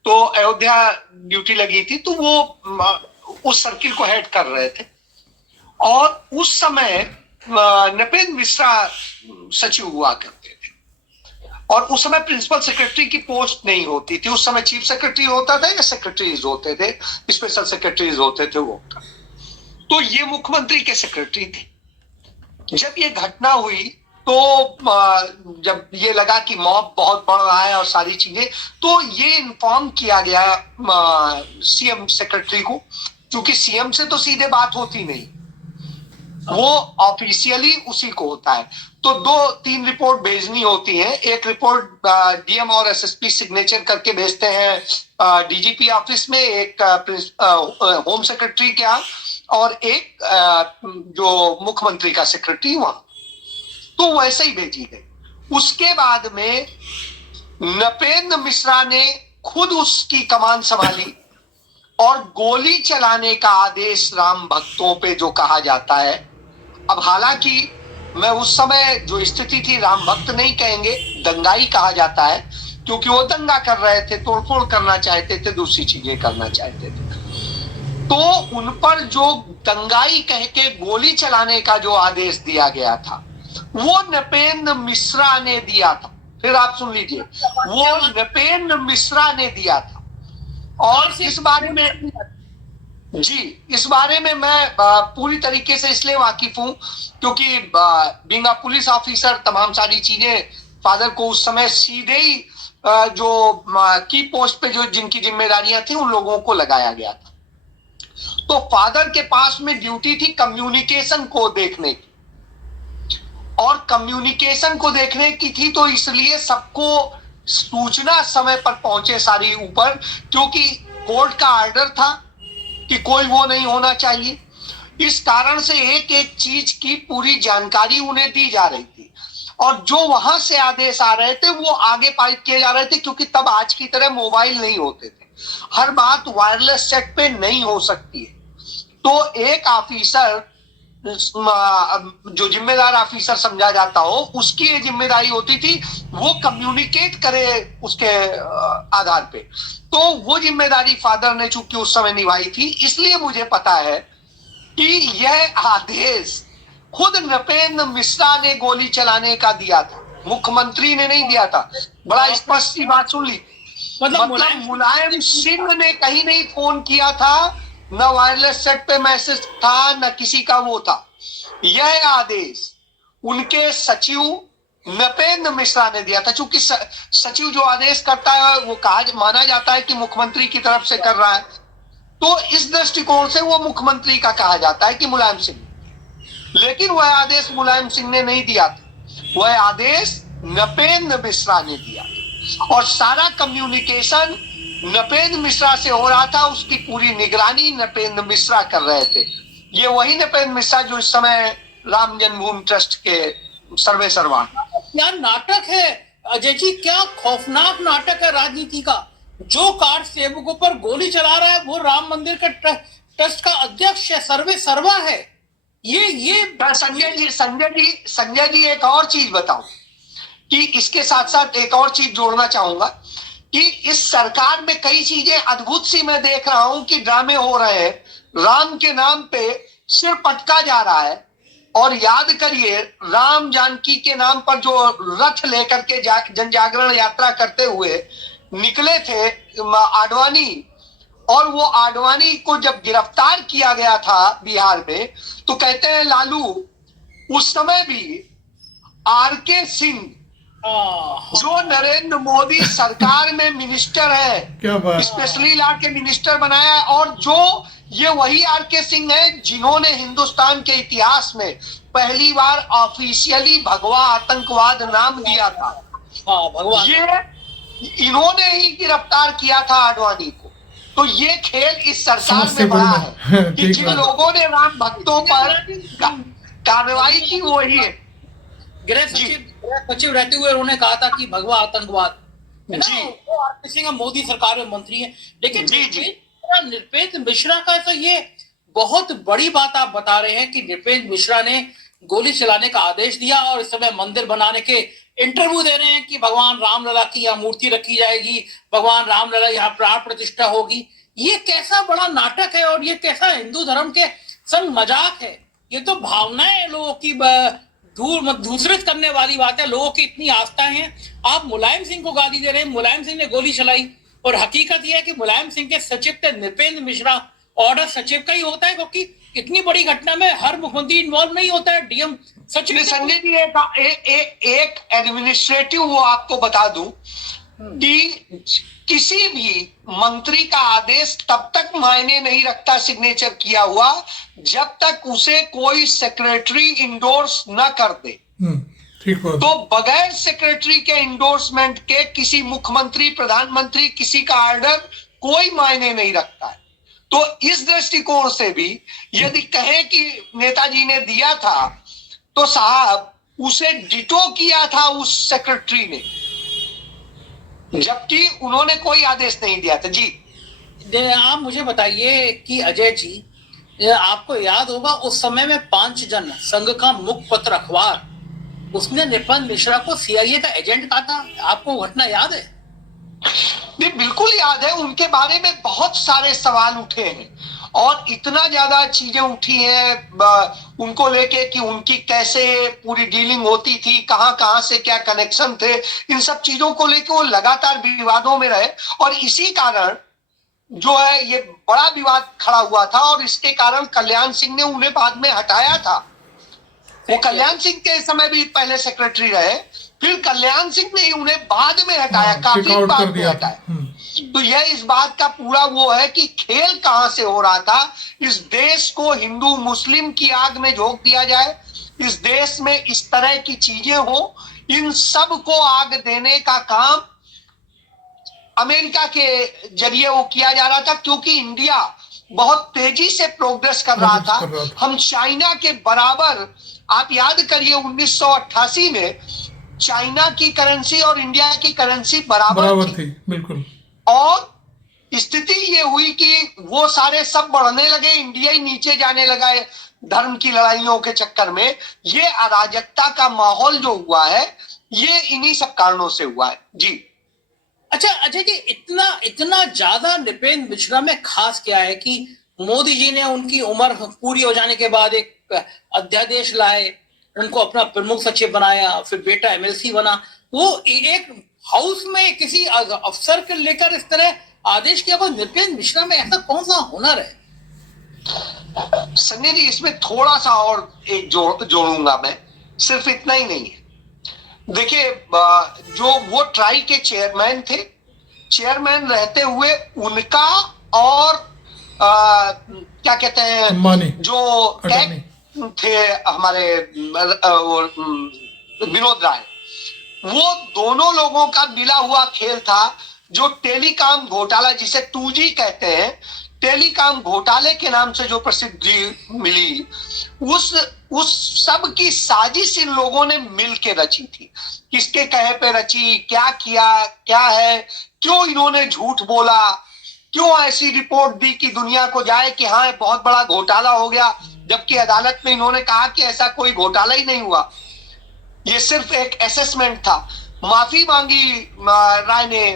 तो अयोध्या ड्यूटी लगी थी, तो वो उस सर्किल को हेड कर रहे थे, और उस समय नृपेंद्र मिश्रा सचिव हुआ करते थे, और उस समय प्रिंसिपल सेक्रेटरी की पोस्ट नहीं होती थी। उस समय चीफ सेक्रेटरी होता था या सेक्रेटरीज होते थे, स्पेशल सेक्रेटरीज होते थे वो। तो ये मुख्यमंत्री के सेक्रेटरी थे। जब ये घटना हुई तो जब ये लगा कि मॉब बहुत बढ़ रहा है और सारी चीजें, तो ये इन्फॉर्म किया गया सीएम सेक्रेटरी को, क्योंकि सीएम से तो सीधे बात होती नहीं, वो ऑफिशियली उसी को होता है। तो 2-3 रिपोर्ट भेजनी होती है। एक रिपोर्ट डीएम और एसएसपी सिग्नेचर करके भेजते हैं डीजीपी ऑफिस में, एक होम सेक्रेटरी के यहाँ, और एक जो मुख्यमंत्री का सेक्रेटरी वहां। तो वैसे ही भेजी गई। उसके बाद में नृपेंद्र मिश्रा ने खुद उसकी कमान संभाली और गोली चलाने का आदेश राम भक्तों पे जो कहा जाता है। अब हालांकि मैं उस समय जो स्थिति थी, राम भक्त नहीं कहेंगे, दंगाई कहा जाता है, क्योंकि वो दंगा कर रहे थे, तोड़फोड़ करना चाहते थे, दूसरी चीजें करना चाहते थे। तो उन पर जो दंगाई कह के गोली चलाने का जो आदेश दिया गया था, वो नृपेंद्र मिश्रा ने दिया था। फिर आप सुन लीजिए, वो नृपेंद्र मिश्रा ने दिया था। और इस बारे में इस बारे में मैं पूरी तरीके से इसलिए वाकिफ हूं क्योंकि बीइंग अ पुलिस ऑफिसर तमाम सारी चीजें फादर को उस समय सीधे ही जो की पोस्ट पे जो जिनकी जिम्मेदारियां थी उन लोगों को लगाया गया था। तो फादर के पास में ड्यूटी थी कम्युनिकेशन को देखने की, और कम्युनिकेशन को देखने की थी, तो इसलिए सबको सूचना समय पर पहुंचे सारी ऊपर, क्योंकि कोर्ट का ऑर्डर था कि कोई वो नहीं होना चाहिए। इस कारण से एक एक चीज की पूरी जानकारी उन्हें दी जा रही थी, और जो वहां से आदेश आ रहे थे वो आगे पारित किए जा रहे थे, क्योंकि तब आज की तरह मोबाइल नहीं होते थे, हर बात वायरलेस सेट पे नहीं हो सकती है। तो एक ऑफिसर जो जिम्मेदार ऑफिसर समझा जाता हो, उसकी ये जिम्मेदारी होती थी वो कम्युनिकेट करे उसके आधार पे। तो वो जिम्मेदारी फादर ने चूंकि उस समय निभाई थी, इसलिए मुझे पता है कि यह आदेश खुद नृपेंद्र मिश्रा ने गोली चलाने का दिया था, मुख्यमंत्री ने नहीं दिया था। बड़ा स्पष्ट सी बात सुन ली, मतलब मुलायम सिंह ने कहीं नहीं फोन किया था, न वायरलेस सेट पे मैसेज था, न किसी का वो था। यह आदेश उनके सचिव नृपेंद्र मिश्रा ने दिया था। चूंकि सचिव जो आदेश करता है वो माना जाता है कि मुख्यमंत्री की तरफ से कर रहा है, तो इस दृष्टिकोण से वो मुख्यमंत्री का कहा जाता है कि मुलायम सिंह, लेकिन वह आदेश मुलायम सिंह ने नहीं दिया था, वह आदेश नृपेंद्र मिश्रा ने दिया, और सारा कम्युनिकेशन नृपेंद्र मिश्रा से हो रहा था, उसकी पूरी निगरानी नृपेंद्र मिश्रा कर रहे थे। ये वही नृपेंद्र मिश्रा जो इस समय राम जन्मभूमि ट्रस्ट के सर्वे सर्वा। क्या नाटक है अजय जी, क्या खौफनाक नाटक है राजनीति का। जो कार सेवकों पर गोली चला रहा है वो राम मंदिर का ट्रस्ट का अध्यक्ष है, सर्वे सर्वा है। ये संजय जी एक और चीज बताऊं कि इसके साथ साथ एक और चीज जोड़ना चाहूंगा कि इस सरकार में कई चीजें अद्भुत सी मैं देख रहा हूं कि ड्रामे हो रहे हैं। राम के नाम पे सिर पटका जा रहा है, और याद करिए राम जानकी के नाम पर जो रथ लेकर के जन जागरण यात्रा करते हुए निकले थे आडवाणी, और वो आडवाणी को जब गिरफ्तार किया गया था बिहार में, तो कहते हैं लालू उस समय भी आरके सिंह जो नरेंद्र मोदी सरकार में मिनिस्टर है, क्या बात। स्पेशली ला के मिनिस्टर बनाया है, और जो ये वही आर.के. सिंह है जिन्होंने हिंदुस्तान के इतिहास में पहली बार ऑफिशियली भगवा आतंकवाद नाम दिया था। भगवान ये इन्होंने ही गिरफ्तार किया था आडवाणी को। तो ये खेल इस सरकार में समस्तीपुर बड़ा में। है कि ठीक जिन बात। लोगों ने राम भक्तों पर कार्रवाई की वो ही है। गृह सचिव रहते हुए उन्होंने कहा था कि भगवा आतंकवाद है ना, जी। वो आर.के. सिंह मोदी सरकार में मंत्री है। लेकिन जी। नृपेंद्र मिश्रा का तो ये बहुत बड़ी बात आप बता रहे हैं कि नृपेंद्र मिश्रा ने गोली चलाने का आदेश दिया और इस समय मंदिर बनाने के इंटरव्यू दे रहे हैं कि भगवान रामलला की यहाँ मूर्ति रखी जाएगी, भगवान रामलला यहाँ प्राण प्रतिष्ठा होगी। ये कैसा बड़ा नाटक है और ये कैसा हिंदू धर्म के संग मजाक है। ये तो भावनाएं लोगों की दूसरित करने वाली बात है। लोगों की इतनी आस्थाएं हैं। आप मुलायम सिंह को गाली दे रहे हैं, मुलायम सिंह ने गोली चलाई, और हकीकत यह है कि मुलायम सिंह के सचिव थे नृपेंद्र मिश्रा। ऑर्डर सचिव का ही होता है, क्योंकि इतनी बड़ी घटना में हर मुख्यमंत्री इन्वॉल्व नहीं होता है, डीएम सचिव। संजय जी एक एडमिनिस्ट्रेटिव वो आपको बता दूं कि किसी भी मंत्री का आदेश तब तक मायने नहीं रखता सिग्नेचर किया हुआ जब तक उसे कोई सेक्रेटरी इंडोर्स न कर दे। ठीक बात। तो बगैर सेक्रेटरी के इंडोर्समेंट के किसी मुख्यमंत्री, प्रधानमंत्री, किसी का ऑर्डर कोई मायने नहीं रखता है। तो इस दृष्टिकोण से भी यदि कहें कि नेताजी ने दिया था तो साहब उसे डिटो किया था उस सेक्रेटरी ने, जबकि उन्होंने कोई आदेश नहीं दिया था। जी आप मुझे बताइए कि अजय जी, आपको याद होगा उस समय में पांचजन संघ का मुखपत्र अखबार, उसने नृपेंद्र मिश्रा को सीआईए का एजेंट कहा था। आपको घटना याद है? नहीं, बिल्कुल याद है। उनके बारे में बहुत सारे सवाल उठे हैं और इतना ज्यादा चीजें उठी हैं उनको लेके कि उनकी कैसे पूरी डीलिंग होती थी, कहां से क्या कनेक्शन थे, इन सब चीजों को लेके वो लगातार विवादों में रहे। और इसी कारण जो है ये बड़ा विवाद खड़ा हुआ था और इसके कारण कल्याण सिंह ने उन्हें बाद में हटाया था। वो कल्याण सिंह के समय भी पहले सेक्रेटरी रहे, फिर कल्याण सिंह ने उन्हें बाद में हटाया, काफी बाद में हटाया। तो यह इस बात का पूरा वो है कि खेल कहां से हो रहा था। इस देश को हिंदू मुस्लिम की आग में झोंक दिया जाए, इस देश में इस तरह की चीजें हो, इन सब को आग देने का काम अमेरिका के जरिए वो किया जा रहा था, क्योंकि इंडिया बहुत तेजी से प्रोग्रेस कर रहा था। हम चाइना के बराबर, आप याद करिए 1988 में चाइना की करेंसी और इंडिया की करेंसी बराबर थी। बिल्कुल। और स्थिति ये हुई कि वो सारे सब बढ़ने लगे, इंडिया ही नीचे जाने लगा है धर्म की लड़ाइयों के चक्कर में। ये अराजकता का माहौल जो हुआ है ये इन्हीं सब कारणों से हुआ है। जी अच्छा अजय जी, इतना ज्यादा नृपेंद्र मिश्रा में खास क्या है कि मोदी जी ने उनकी उम्र पूरी हो जाने के बाद एक अध्यादेश लाए, उनको अपना प्रमुख सचिव बनाया, फिर बेटा एमएलसी बना। वो एक हाउस में किसी अफसर के लेकर इस तरह आदेश किया। कोई नृपेंद्र मिश्रा में ऐसा कौन सा हुनर है? संजय जी, इसमें थोड़ा सा और एक जोड़ूंगा मैं, सिर्फ इतना ही नहीं है। देखिए, जो वो ट्राई के चेयरमैन थे, चेयरमैन रहते हुए उनका और क्या कहते हैं जो थे हमारे विनोद राय, वो दोनों लोगों का मिला हुआ खेल था। जो टेलीकॉम घोटाला जिसे 2G कहते हैं, टेलीकॉम घोटाले के नाम से जो प्रसिद्धि मिली, उस सब की साजिश इन लोगों ने मिल के रची थी। किसके कहे पे रची, क्या किया, क्या है, क्यों इन्होंने झूठ बोला, क्यों ऐसी रिपोर्ट दी कि दुनिया को जाए कि हाँ बहुत बड़ा घोटाला हो गया, जबकि अदालत में इन्होंने कहा कि ऐसा कोई घोटाला ही नहीं हुआ, ये सिर्फ एक असेसमेंट था। माफी मांगी राय ने।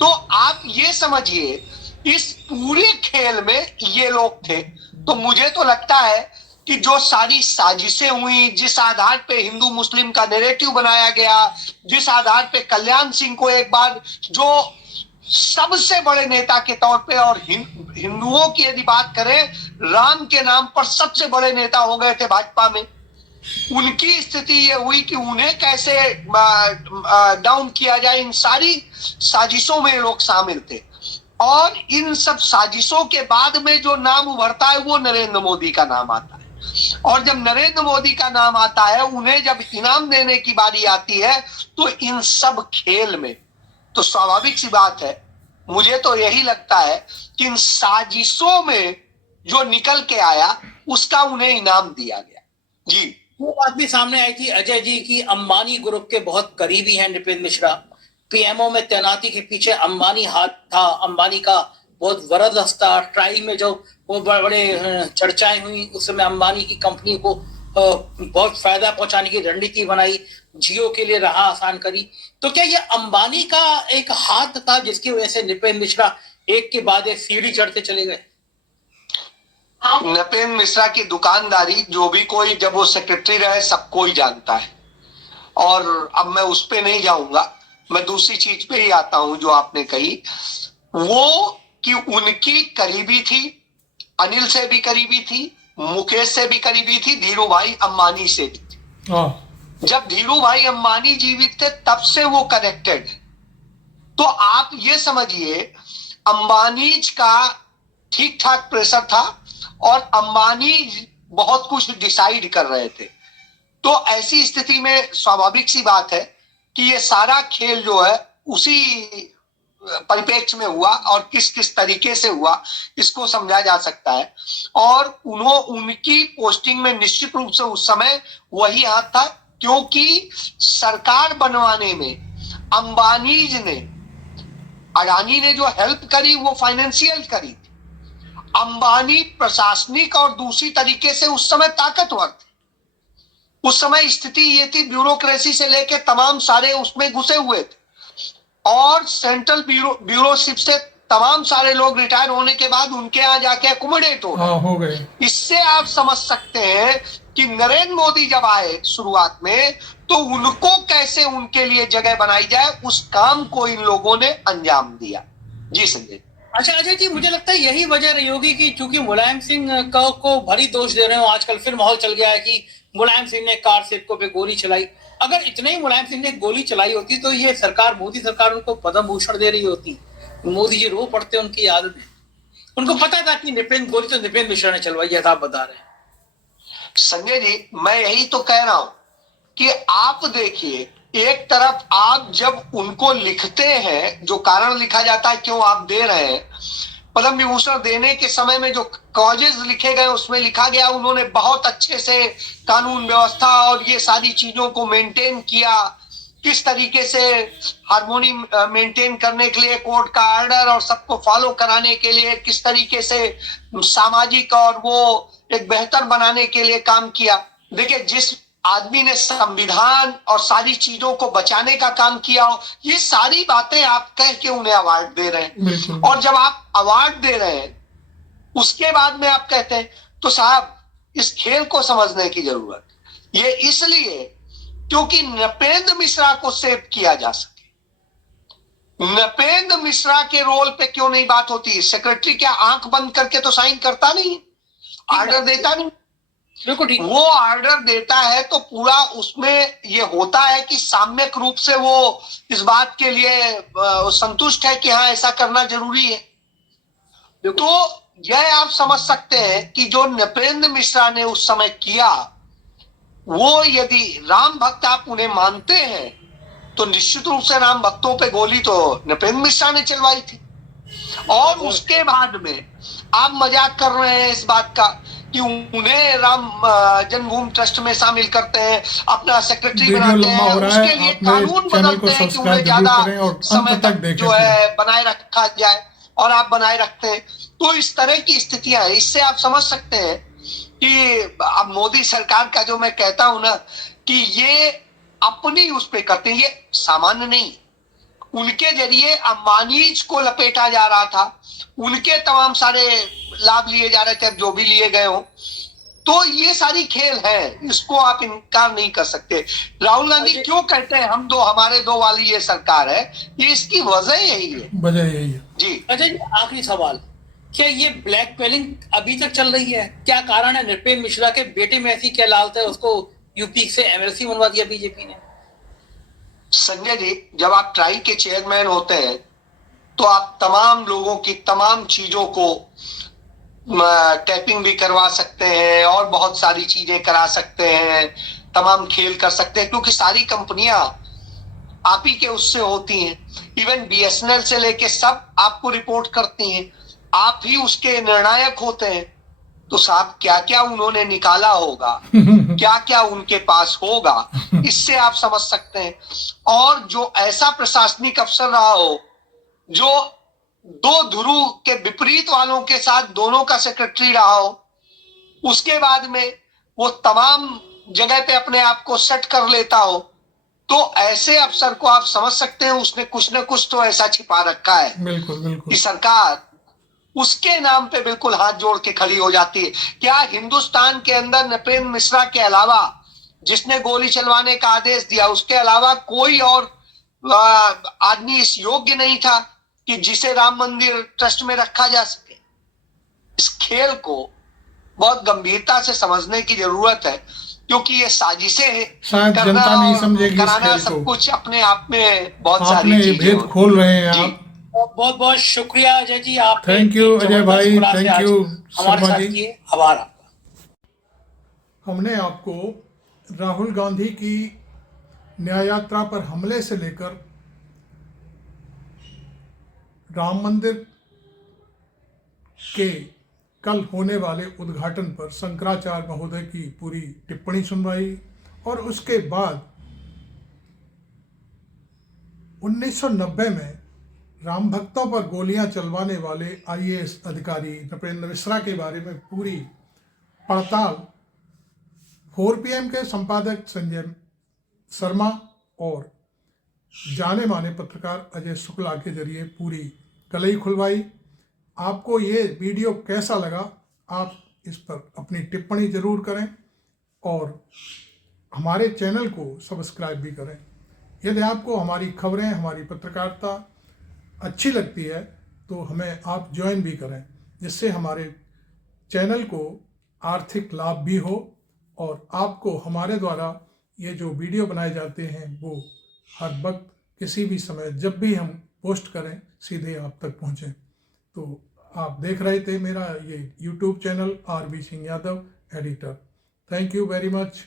तो आप ये समझिए इस पूरे खेल में ये लोग थे। तो मुझे तो लगता है कि जो सारी साजिशें हुई, जिस आधार पे हिंदू मुस्लिम का नैरेटिव बनाया गया, जिस आधार पे कल्याण सिंह को एक बार जो सबसे बड़े नेता के तौर पे, और हिंदुओं की यदि बात करें, राम के नाम पर सबसे बड़े नेता हो गए थे भाजपा में, उनकी स्थिति ये हुई कि उन्हें कैसे डाउन किया जाए, इन सारी साजिशों में लोग शामिल थे। और इन सब साजिशों के बाद में जो नाम उभरता है वो नरेंद्र मोदी का नाम आता है। और जब नरेंद्र मोदी का नाम आता है, उन्हें जब इनाम देने की बारी आती है, तो इन सब खेल में तो स्वाभाविक सी बात है, मुझे तो यही लगता है कि इन साजिशों में जो निकल के आया उसका उन्हें इनाम दिया गया। जी, वो बात भी सामने आई थी अजय जी की अंबानी ग्रुप के बहुत करीबी हैं नृपेंद्र मिश्रा। पीएमओ में तैनाती के पीछे अंबानी हाथ था, अंबानी का बहुत वरदस्त था। ट्राई में जो वो बड़े बड़े चर्चाएं हुई, उस समय अंबानी की कंपनी को बहुत फायदा पहुंचाने की रणनीति बनाई, जियो के लिए राह आसान करी। तो क्या ये अंबानी का एक हाथ था जिसकी वजह से नृपेंद्र मिश्रा एक के बाद एक सीढ़ी चढ़ते चले गए? नृपेंद्र मिश्रा की दुकानदारी जो भी कोई, जब वो सेक्रेटरी रहे, सबको ही जानता है। और अब मैं उस पे नहीं जाऊंगा, मैं दूसरी चीज पे ही आता हूं जो आपने कही, वो कि उनकी करीबी थी, अनिल से भी करीबी थी, मुकेश से भी करीबी थी, धीरू भाई अंबानी से भी। जब धीरू भाई अंबानी जीवित थे तब से वो कनेक्टेड है। तो आप ये समझिए, अंबानीज का ठीक ठाक प्रेशर था और अंबानी बहुत कुछ डिसाइड कर रहे थे। तो ऐसी स्थिति में स्वाभाविक सी बात है कि ये सारा खेल जो है उसी परिप्रेक्ष्य में हुआ, और किस किस तरीके से हुआ इसको समझा जा सकता है। और उनकी पोस्टिंग में निश्चित रूप से उस समय वही हाथ था, क्योंकि सरकार बनवाने में अंबानीज ने, अडानी ने जो हेल्प करी वो फाइनेंशियल करी थी। अंबानी प्रशासनिक और दूसरी तरीके से उस समय ताकतवर थे। उस समय स्थिति ये थी, ब्यूरोक्रेसी से लेके तमाम सारे उसमें घुसे हुए थे, और सेंट्रल ब्यूरोशिप से तमाम सारे लोग रिटायर होने के बाद उनके यहाँ जाके अकोमोडेट हो गए। इससे आप समझ सकते हैं कि नरेंद्र मोदी जब आए शुरुआत में, तो उनको कैसे उनके लिए जगह बनाई जाए, उस काम को इन लोगों ने अंजाम दिया। जी संजय। अच्छा अजय जी, मुझे लगता है यही वजह रही होगी कि चूंकि मुलायम सिंह को भरी दोष दे रहे हो, आजकल फिर माहौल चल गया है कि मुलायम सिंह ने कार सेवकों पे गोली चलाई। अगर इतने ही मुलायम सिंह ने गोली चलाई होती तो ये सरकार, मोदी सरकार, उनको पद्म भूषण दे रही होती। मोदी जी रो पड़ते उनकी याद में। उनको पता था कि गोली तो नृपेंद्र मिश्रा ने चलवाई है, आप बता रहे हैं। संजय जी, मैं यही तो कह रहा हूं कि आप देखिए, एक तरफ आप जब उनको लिखते हैं, जो कारण लिखा जाता है क्यों आप दे रहे हैं, पद्म विभूषण देने के समय में जो कॉजेज लिखे गए उसमें लिखा गया उन्होंने बहुत अच्छे से कानून व्यवस्था और ये सारी चीजों को मेंटेन किया, किस तरीके से हार्मोनी मेंटेन करने के लिए, कोर्ट का ऑर्डर और सबको फॉलो कराने के लिए किस तरीके से सामाजिक और वो एक बेहतर बनाने के लिए काम किया। देखिए, जिस आदमी ने संविधान और सारी चीजों को बचाने का काम किया हो, ये सारी बातें आप कह के उन्हें अवार्ड दे रहे हैं। और जब आप अवार्ड दे रहे हैं उसके बाद में आप कहते हैं, तो साहब इस खेल को समझने की जरूरत है। ये इसलिए क्योंकि नृपेंद्र मिश्रा को सेव किया जा सके। नृपेंद्र मिश्रा के रोल पे क्यों नहीं बात होती? सेक्रेटरी क्या आंख बंद करके तो साइन करता नहीं, ऑर्डर देता नहीं। वो ऑर्डर देता है तो पूरा उसमें ये होता है कि साम्यक रूप से वो इस बात के लिए संतुष्ट है कि हाँ ऐसा करना जरूरी है। तो यह आप समझ सकते हैं कि जो नृपेंद्र मिश्रा ने उस समय किया, वो यदि राम भक्त आप उन्हें मानते हैं तो निश्चित रूप से राम भक्तों पे गोली तो नृपेंद्र मिश्रा ने चलवाई थी। और उसके बाद में आप मजाक कर रहे हैं इस बात का कि उन्हें राम जन्मभूमि ट्रस्ट में शामिल करते हैं, अपना सेक्रेटरी बनाते हैं, उसके लिए कानून बदलते हैं कि उन्हें ज्यादा समय तक जो है बनाए रखा जाए, और आप बनाए रखते हैं। तो इस तरह की स्थितियां हैं। इससे आप समझ सकते हैं कि अब मोदी सरकार का जो मैं कहता हूं ना कि ये अपनी उस पे करते हैं, ये सामान्य नहीं। उनके जरिए अंबानीज को लपेटा जा रहा था, उनके तमाम सारे लाभ लिए जा रहे थे, जो भी लिए गए हो। तो ये सारी खेल है, इसको आप इनकार नहीं कर सकते। राहुल गांधी क्यों कहते हैं हम दो, हमारे दो वाली ये सरकार है, ये इसकी वजह यही है। वजह यही है जी। अच्छा जी, आखिरी सवाल, क्या ये ब्लैकमेलिंग अभी तक चल रही है? क्या कारण है? नृपेंद्र मिश्रा के बेटे में ऐसी क्या लालच है उसको यूपी से एमएलसी बनवा दिया बीजेपी ने। संजय जी, जब आप ट्राई के चेयरमैन होते हैं तो आप तमाम लोगों की तमाम चीजों को टैपिंग भी करवा सकते हैं और बहुत सारी चीजें करा सकते हैं, तमाम खेल कर सकते हैं, क्योंकि सारी कंपनियां आप ही के उससे होती हैं। इवन बीएसएनएल से लेके सब आपको रिपोर्ट करती हैं, आप ही उसके निर्णायक होते हैं। तो साहब क्या क्या उन्होंने निकाला होगा, क्या क्या उनके पास होगा, इससे आप समझ सकते हैं। और जो ऐसा प्रशासनिक अफसर रहा हो जो दो ध्रुव के विपरीत वालों के साथ दोनों का सेक्रेटरी रहा हो, उसके बाद में वो तमाम जगह पे अपने आप को सेट कर लेता हो, तो ऐसे अफसर को आप समझ सकते हैं उसने कुछ न कुछ तो ऐसा छिपा रखा है। बिल्कुल बिल्कुल। कि सरकार उसके नाम पे बिल्कुल हाथ जोड़ के खड़ी हो जाती है। क्या हिंदुस्तान के अंदर नृपेंद्र मिश्रा के अलावा, जिसने गोली चलवाने का आदेश दिया, उसके अलावा कोई और आदमी इस योग्य नहीं था कि जिसे राम मंदिर ट्रस्ट में रखा जा सके? इस खेल को बहुत गंभीरता से समझने की जरूरत है, क्योंकि ये साजिशें हैं, शायद जनता नहीं समझेगी इस कराना खेल सब को। कुछ अपने आप में बहुत आपने सारी चीजें भेद होती खोल रहे हैं जी। आप। बहुत बहुत शुक्रिया अजय जी, आप Thank you, अजय भाई, thank you, हमारे शर्मा साथ जी। किए। आभार आपका। हमने आपको राहुल गांधी की न्याय यात्रा पर हमले से लेकर राम मंदिर के कल होने वाले उद्घाटन पर शंकराचार्य महोदय की पूरी टिप्पणी सुनवाई, और उसके बाद 1990 में राम भक्तों पर गोलियां चलवाने वाले आईएएस अधिकारी नृपेंद्र मिश्रा के बारे में पूरी पड़ताल 4PM के संपादक संजय शर्मा और जाने माने पत्रकार अजय शुक्ला के जरिए पूरी कलई खुलवाई। आपको ये वीडियो कैसा लगा, आप इस पर अपनी टिप्पणी जरूर करें और हमारे चैनल को सब्सक्राइब भी करें। यदि आपको हमारी खबरें, हमारी पत्रकारिता अच्छी लगती है तो हमें आप ज्वाइन भी करें, जिससे हमारे चैनल को आर्थिक लाभ भी हो और आपको हमारे द्वारा ये जो वीडियो बनाए जाते हैं वो हर वक्त किसी भी समय जब भी हम पोस्ट करें सीधे आप तक पहुँचें। तो आप देख रहे थे मेरा ये YouTube channel RB Singh Yadav editor. Thank you very much.